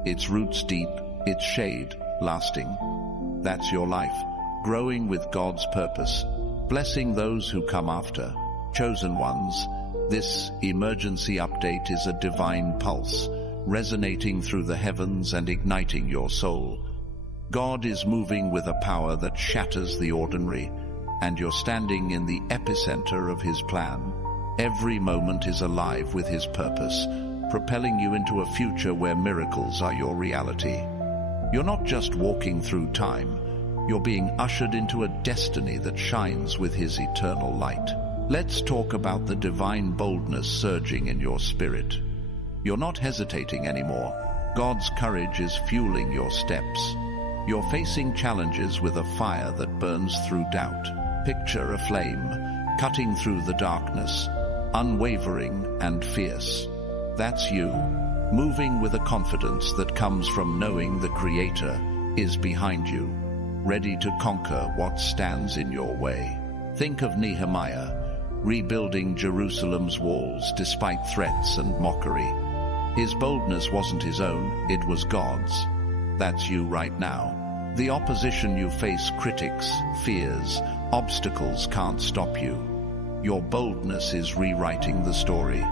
its roots deep, its shade lasting. That's your life, growing with God's purpose, blessing those who come after, chosen ones. This emergency update is a divine pulse, resonating through the heavens and igniting your soul. God is moving with a power that shatters the ordinary, and you're standing in the epicenter of His plan. Every moment is alive with His purpose, propelling you into a future where miracles are your reality. You're not just walking through time, you're being ushered into a destiny that shines with His eternal light. Let's talk about the divine boldness surging in your spirit. You're not hesitating anymore. God's courage is fueling your steps. You're facing challenges with a fire that burns through doubt. Picture a flame, cutting through the darkness, unwavering and fierce. That's you, moving with a confidence that comes from knowing the Creator is behind you, ready to conquer what stands in your way. Think of Nehemiah, rebuilding Jerusalem's walls despite threats and mockery. His boldness wasn't his own, it was God's. That's you right now. The opposition you face, critics, fears, obstacles can't stop you. Your boldness is rewriting the story,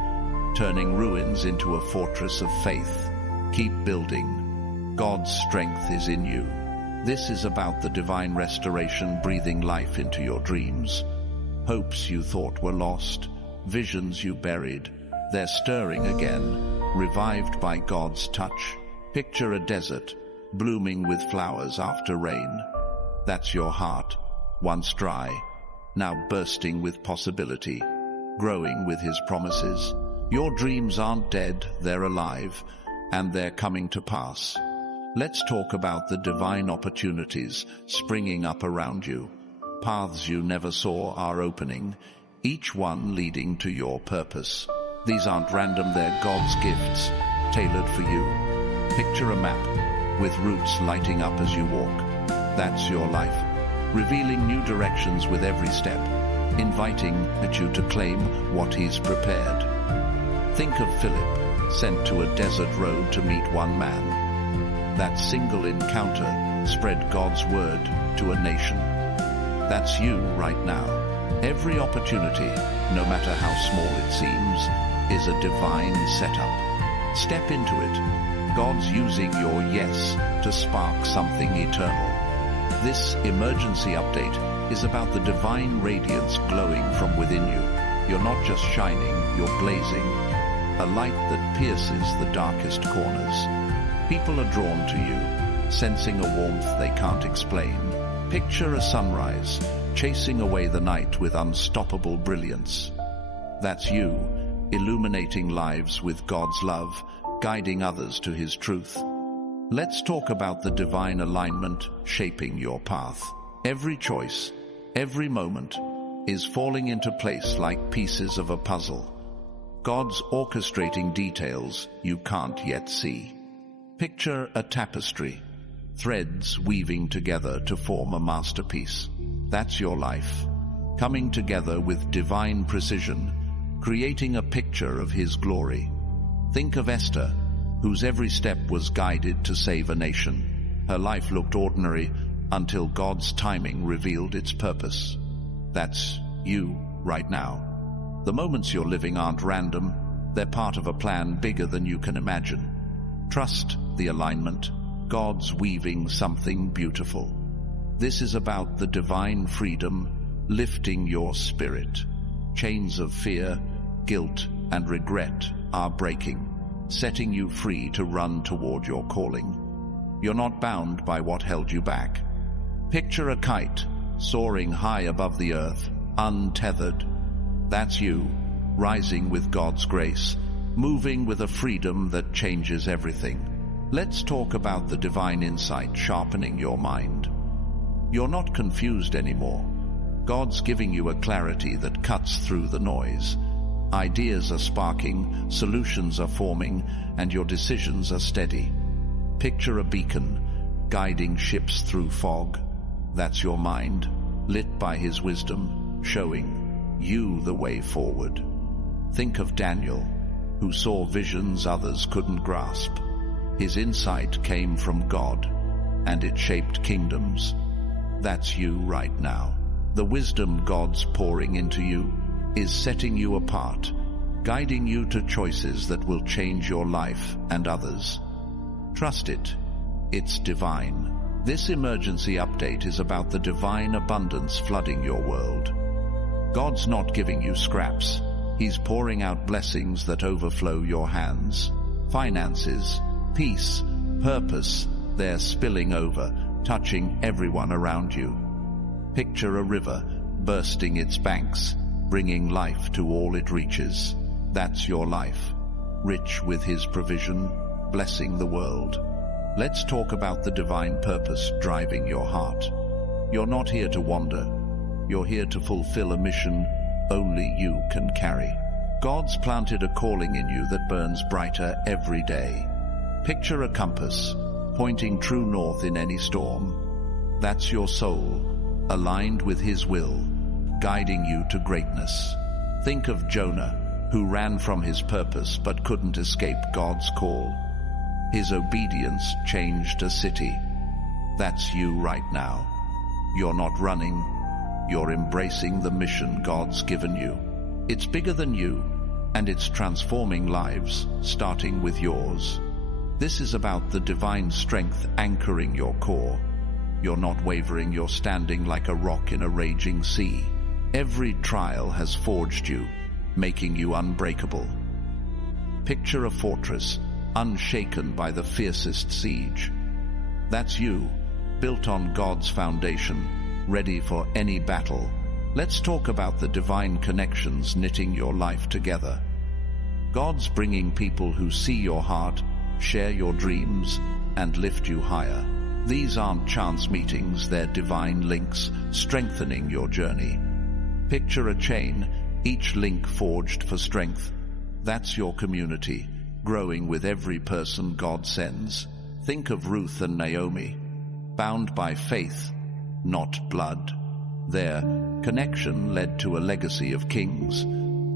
turning ruins into a fortress of faith. Keep building. God's strength is in you. This is about the divine restoration breathing life into your dreams. Hopes you thought were lost, visions you buried, they're stirring again, revived by God's touch. Picture a desert, blooming with flowers after rain. That's your heart, once dry, now bursting with possibility, growing with His promises. Your dreams aren't dead, they're alive, and they're coming to pass. Let's talk about the divine opportunities springing up around you. Paths you never saw are opening, each one leading to your purpose. These aren't random, they're God's gifts, tailored for you. Picture a map, with routes lighting up as you walk. That's your life, revealing new directions with every step, inviting at you to claim what He's prepared. Think of Philip, sent to a desert road to meet one man. That single encounter spread God's word to a nation. That's you right now. Every opportunity, no matter how small it seems, is a divine setup. Step into it. God's using your yes to spark something eternal. This emergency update is about the divine radiance glowing from within you. You're not just shining, you're blazing. A light that pierces the darkest corners. People are drawn to you, sensing a warmth they can't explain. Picture a sunrise, chasing away the night with unstoppable brilliance. That's you, illuminating lives with God's love, guiding others to His truth. Let's talk about the divine alignment shaping your path. Every choice, every moment, is falling into place like pieces of a puzzle. God's orchestrating details you can't yet see. Picture a tapestry, threads weaving together to form a masterpiece. That's your life, coming together with divine precision, creating a picture of His glory. Think of Esther, whose every step was guided to save a nation. Her life looked ordinary until God's timing revealed its purpose. That's you right now. The moments you're living aren't random, they're part of a plan bigger than you can imagine. Trust the alignment. God's weaving something beautiful. This is about the divine freedom lifting your spirit. Chains of fear, guilt, and regret are breaking, setting you free to run toward your calling. You're not bound by what held you back. Picture a kite soaring high above the earth, untethered. That's you, rising with God's grace, moving with a freedom that changes everything. Let's talk about the divine insight sharpening your mind. You're not confused anymore. God's giving you a clarity that cuts through the noise. Ideas are sparking, solutions are forming, and your decisions are steady. Picture a beacon, guiding ships through fog. That's your mind, lit by His wisdom, showing you the way forward. Think of Daniel, who saw visions others couldn't grasp. His insight came from God, and it shaped kingdoms. That's you right now. The wisdom God's pouring into you is setting you apart, guiding you to choices that will change your life and others. Trust it. It's divine. This emergency update is about the divine abundance flooding your world. God's not giving you scraps. He's pouring out blessings that overflow your hands. Finances, peace, purpose, they're spilling over, touching everyone around you. Picture a river bursting its banks, bringing life to all it reaches. That's your life, rich with His provision, blessing the world. Let's talk about the divine purpose driving your heart. You're not here to wander. You're here to fulfill a mission only you can carry. God's planted a calling in you that burns brighter every day. Picture a compass, pointing true north in any storm. That's your soul, aligned with His will, guiding you to greatness. Think of Jonah, who ran from his purpose but couldn't escape God's call. His obedience changed a city. That's you right now. You're not running, you're embracing the mission God's given you. It's bigger than you, and it's transforming lives, starting with yours. This is about the divine strength anchoring your core. You're not wavering, you're standing like a rock in a raging sea. Every trial has forged you, making you unbreakable. Picture a fortress, unshaken by the fiercest siege. That's you, built on God's foundation, ready for any battle. Let's talk about the divine connections knitting your life together. God's bringing people who see your heart, share your dreams, and lift you higher. These aren't chance meetings, they're divine links, strengthening your journey. Picture a chain, each link forged for strength. That's your community, growing with every person God sends. Think of Ruth and Naomi, bound by faith, not blood. Their connection led to a legacy of kings.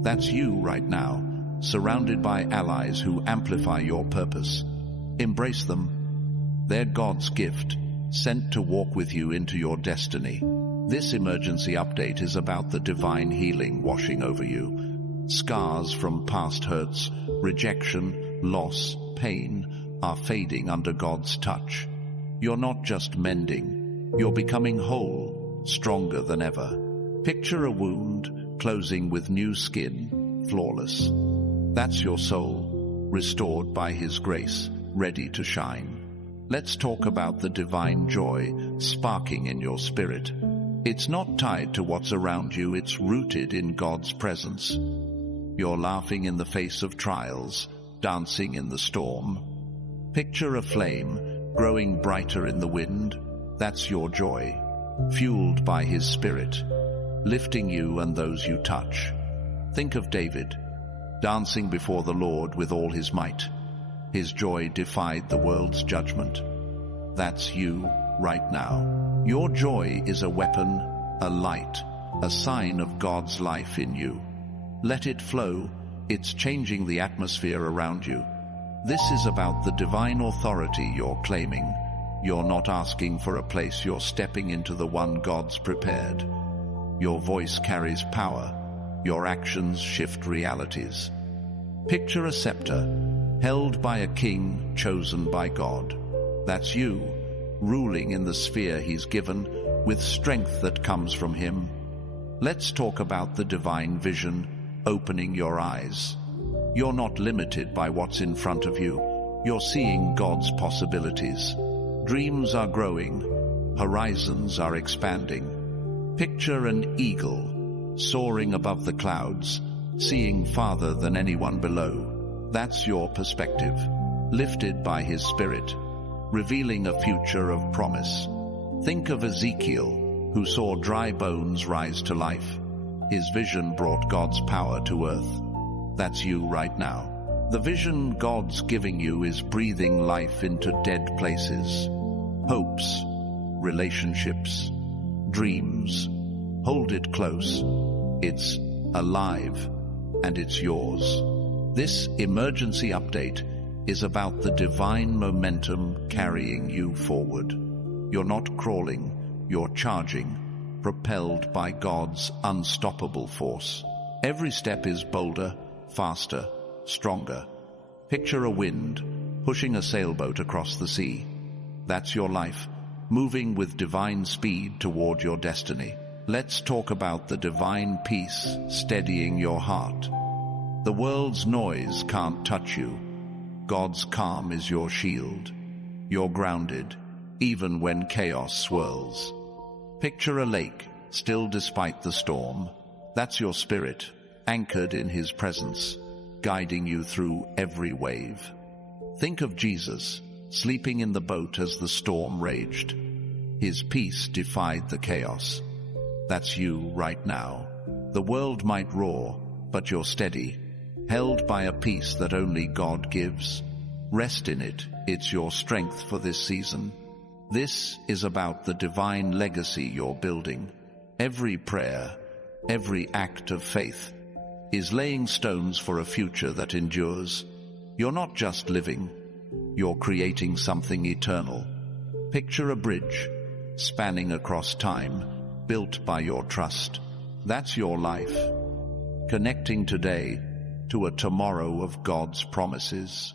That's you right now, surrounded by allies who amplify your purpose. Embrace them. They're God's gift, sent to walk with you into your destiny. This emergency update is about the divine healing washing over you. Scars from past hurts, rejection, loss, pain are fading under God's touch. You're not just mending, you're becoming whole, stronger than ever. Picture a wound closing with new skin, flawless. That's your soul, restored by His grace, ready to shine. Let's talk about the divine joy sparking in your spirit. It's not tied to what's around you, it's rooted in God's presence. You're laughing in the face of trials, dancing in the storm. Picture a flame growing brighter in the wind. That's your joy, fueled by His Spirit, lifting you and those you touch. Think of David, dancing before the Lord with all his might. His joy defied the world's judgment. That's you right now. Your joy is a weapon, a light, a sign of God's life in you. Let it flow. It's changing the atmosphere around you. This is about the divine authority you're claiming. You're not asking for a place, you're stepping into the one God's prepared. Your voice carries power. Your actions shift realities. Picture a scepter, held by a king chosen by God. That's you, ruling in the sphere He's given, with strength that comes from Him. Let's talk about the divine vision, opening your eyes. You're not limited by what's in front of you. You're seeing God's possibilities. Dreams are growing. Horizons are expanding. Picture an eagle, soaring above the clouds, seeing farther than anyone below. That's your perspective, lifted by His Spirit, revealing a future of promise. Think of Ezekiel, who saw dry bones rise to life. His vision brought God's power to earth. That's you right now. The vision God's giving you is breathing life into dead places. Hopes, relationships, dreams. Hold it close. It's alive, and it's yours. This emergency update is about the divine momentum carrying you forward. You're not crawling, you're charging, propelled by God's unstoppable force. Every step is bolder, faster, stronger. Picture a wind pushing a sailboat across the sea. That's your life, moving with divine speed toward your destiny. Let's talk about the divine peace steadying your heart. The world's noise can't touch you. God's calm is your shield. You're grounded, even when chaos swirls. Picture a lake, still despite the storm. That's your spirit, anchored in His presence, guiding you through every wave. Think of Jesus, sleeping in the boat as the storm raged. His peace defied the chaos. That's you right now. The world might roar, but you're steady, held by a peace that only God gives. Rest in it. It's your strength for this season. This is about the divine legacy you're building. Every prayer, every act of faith is laying stones for a future that endures. You're not just living, you're creating something eternal. Picture a bridge spanning across time, built by your trust. That's your life, connecting today to a tomorrow of God's promises.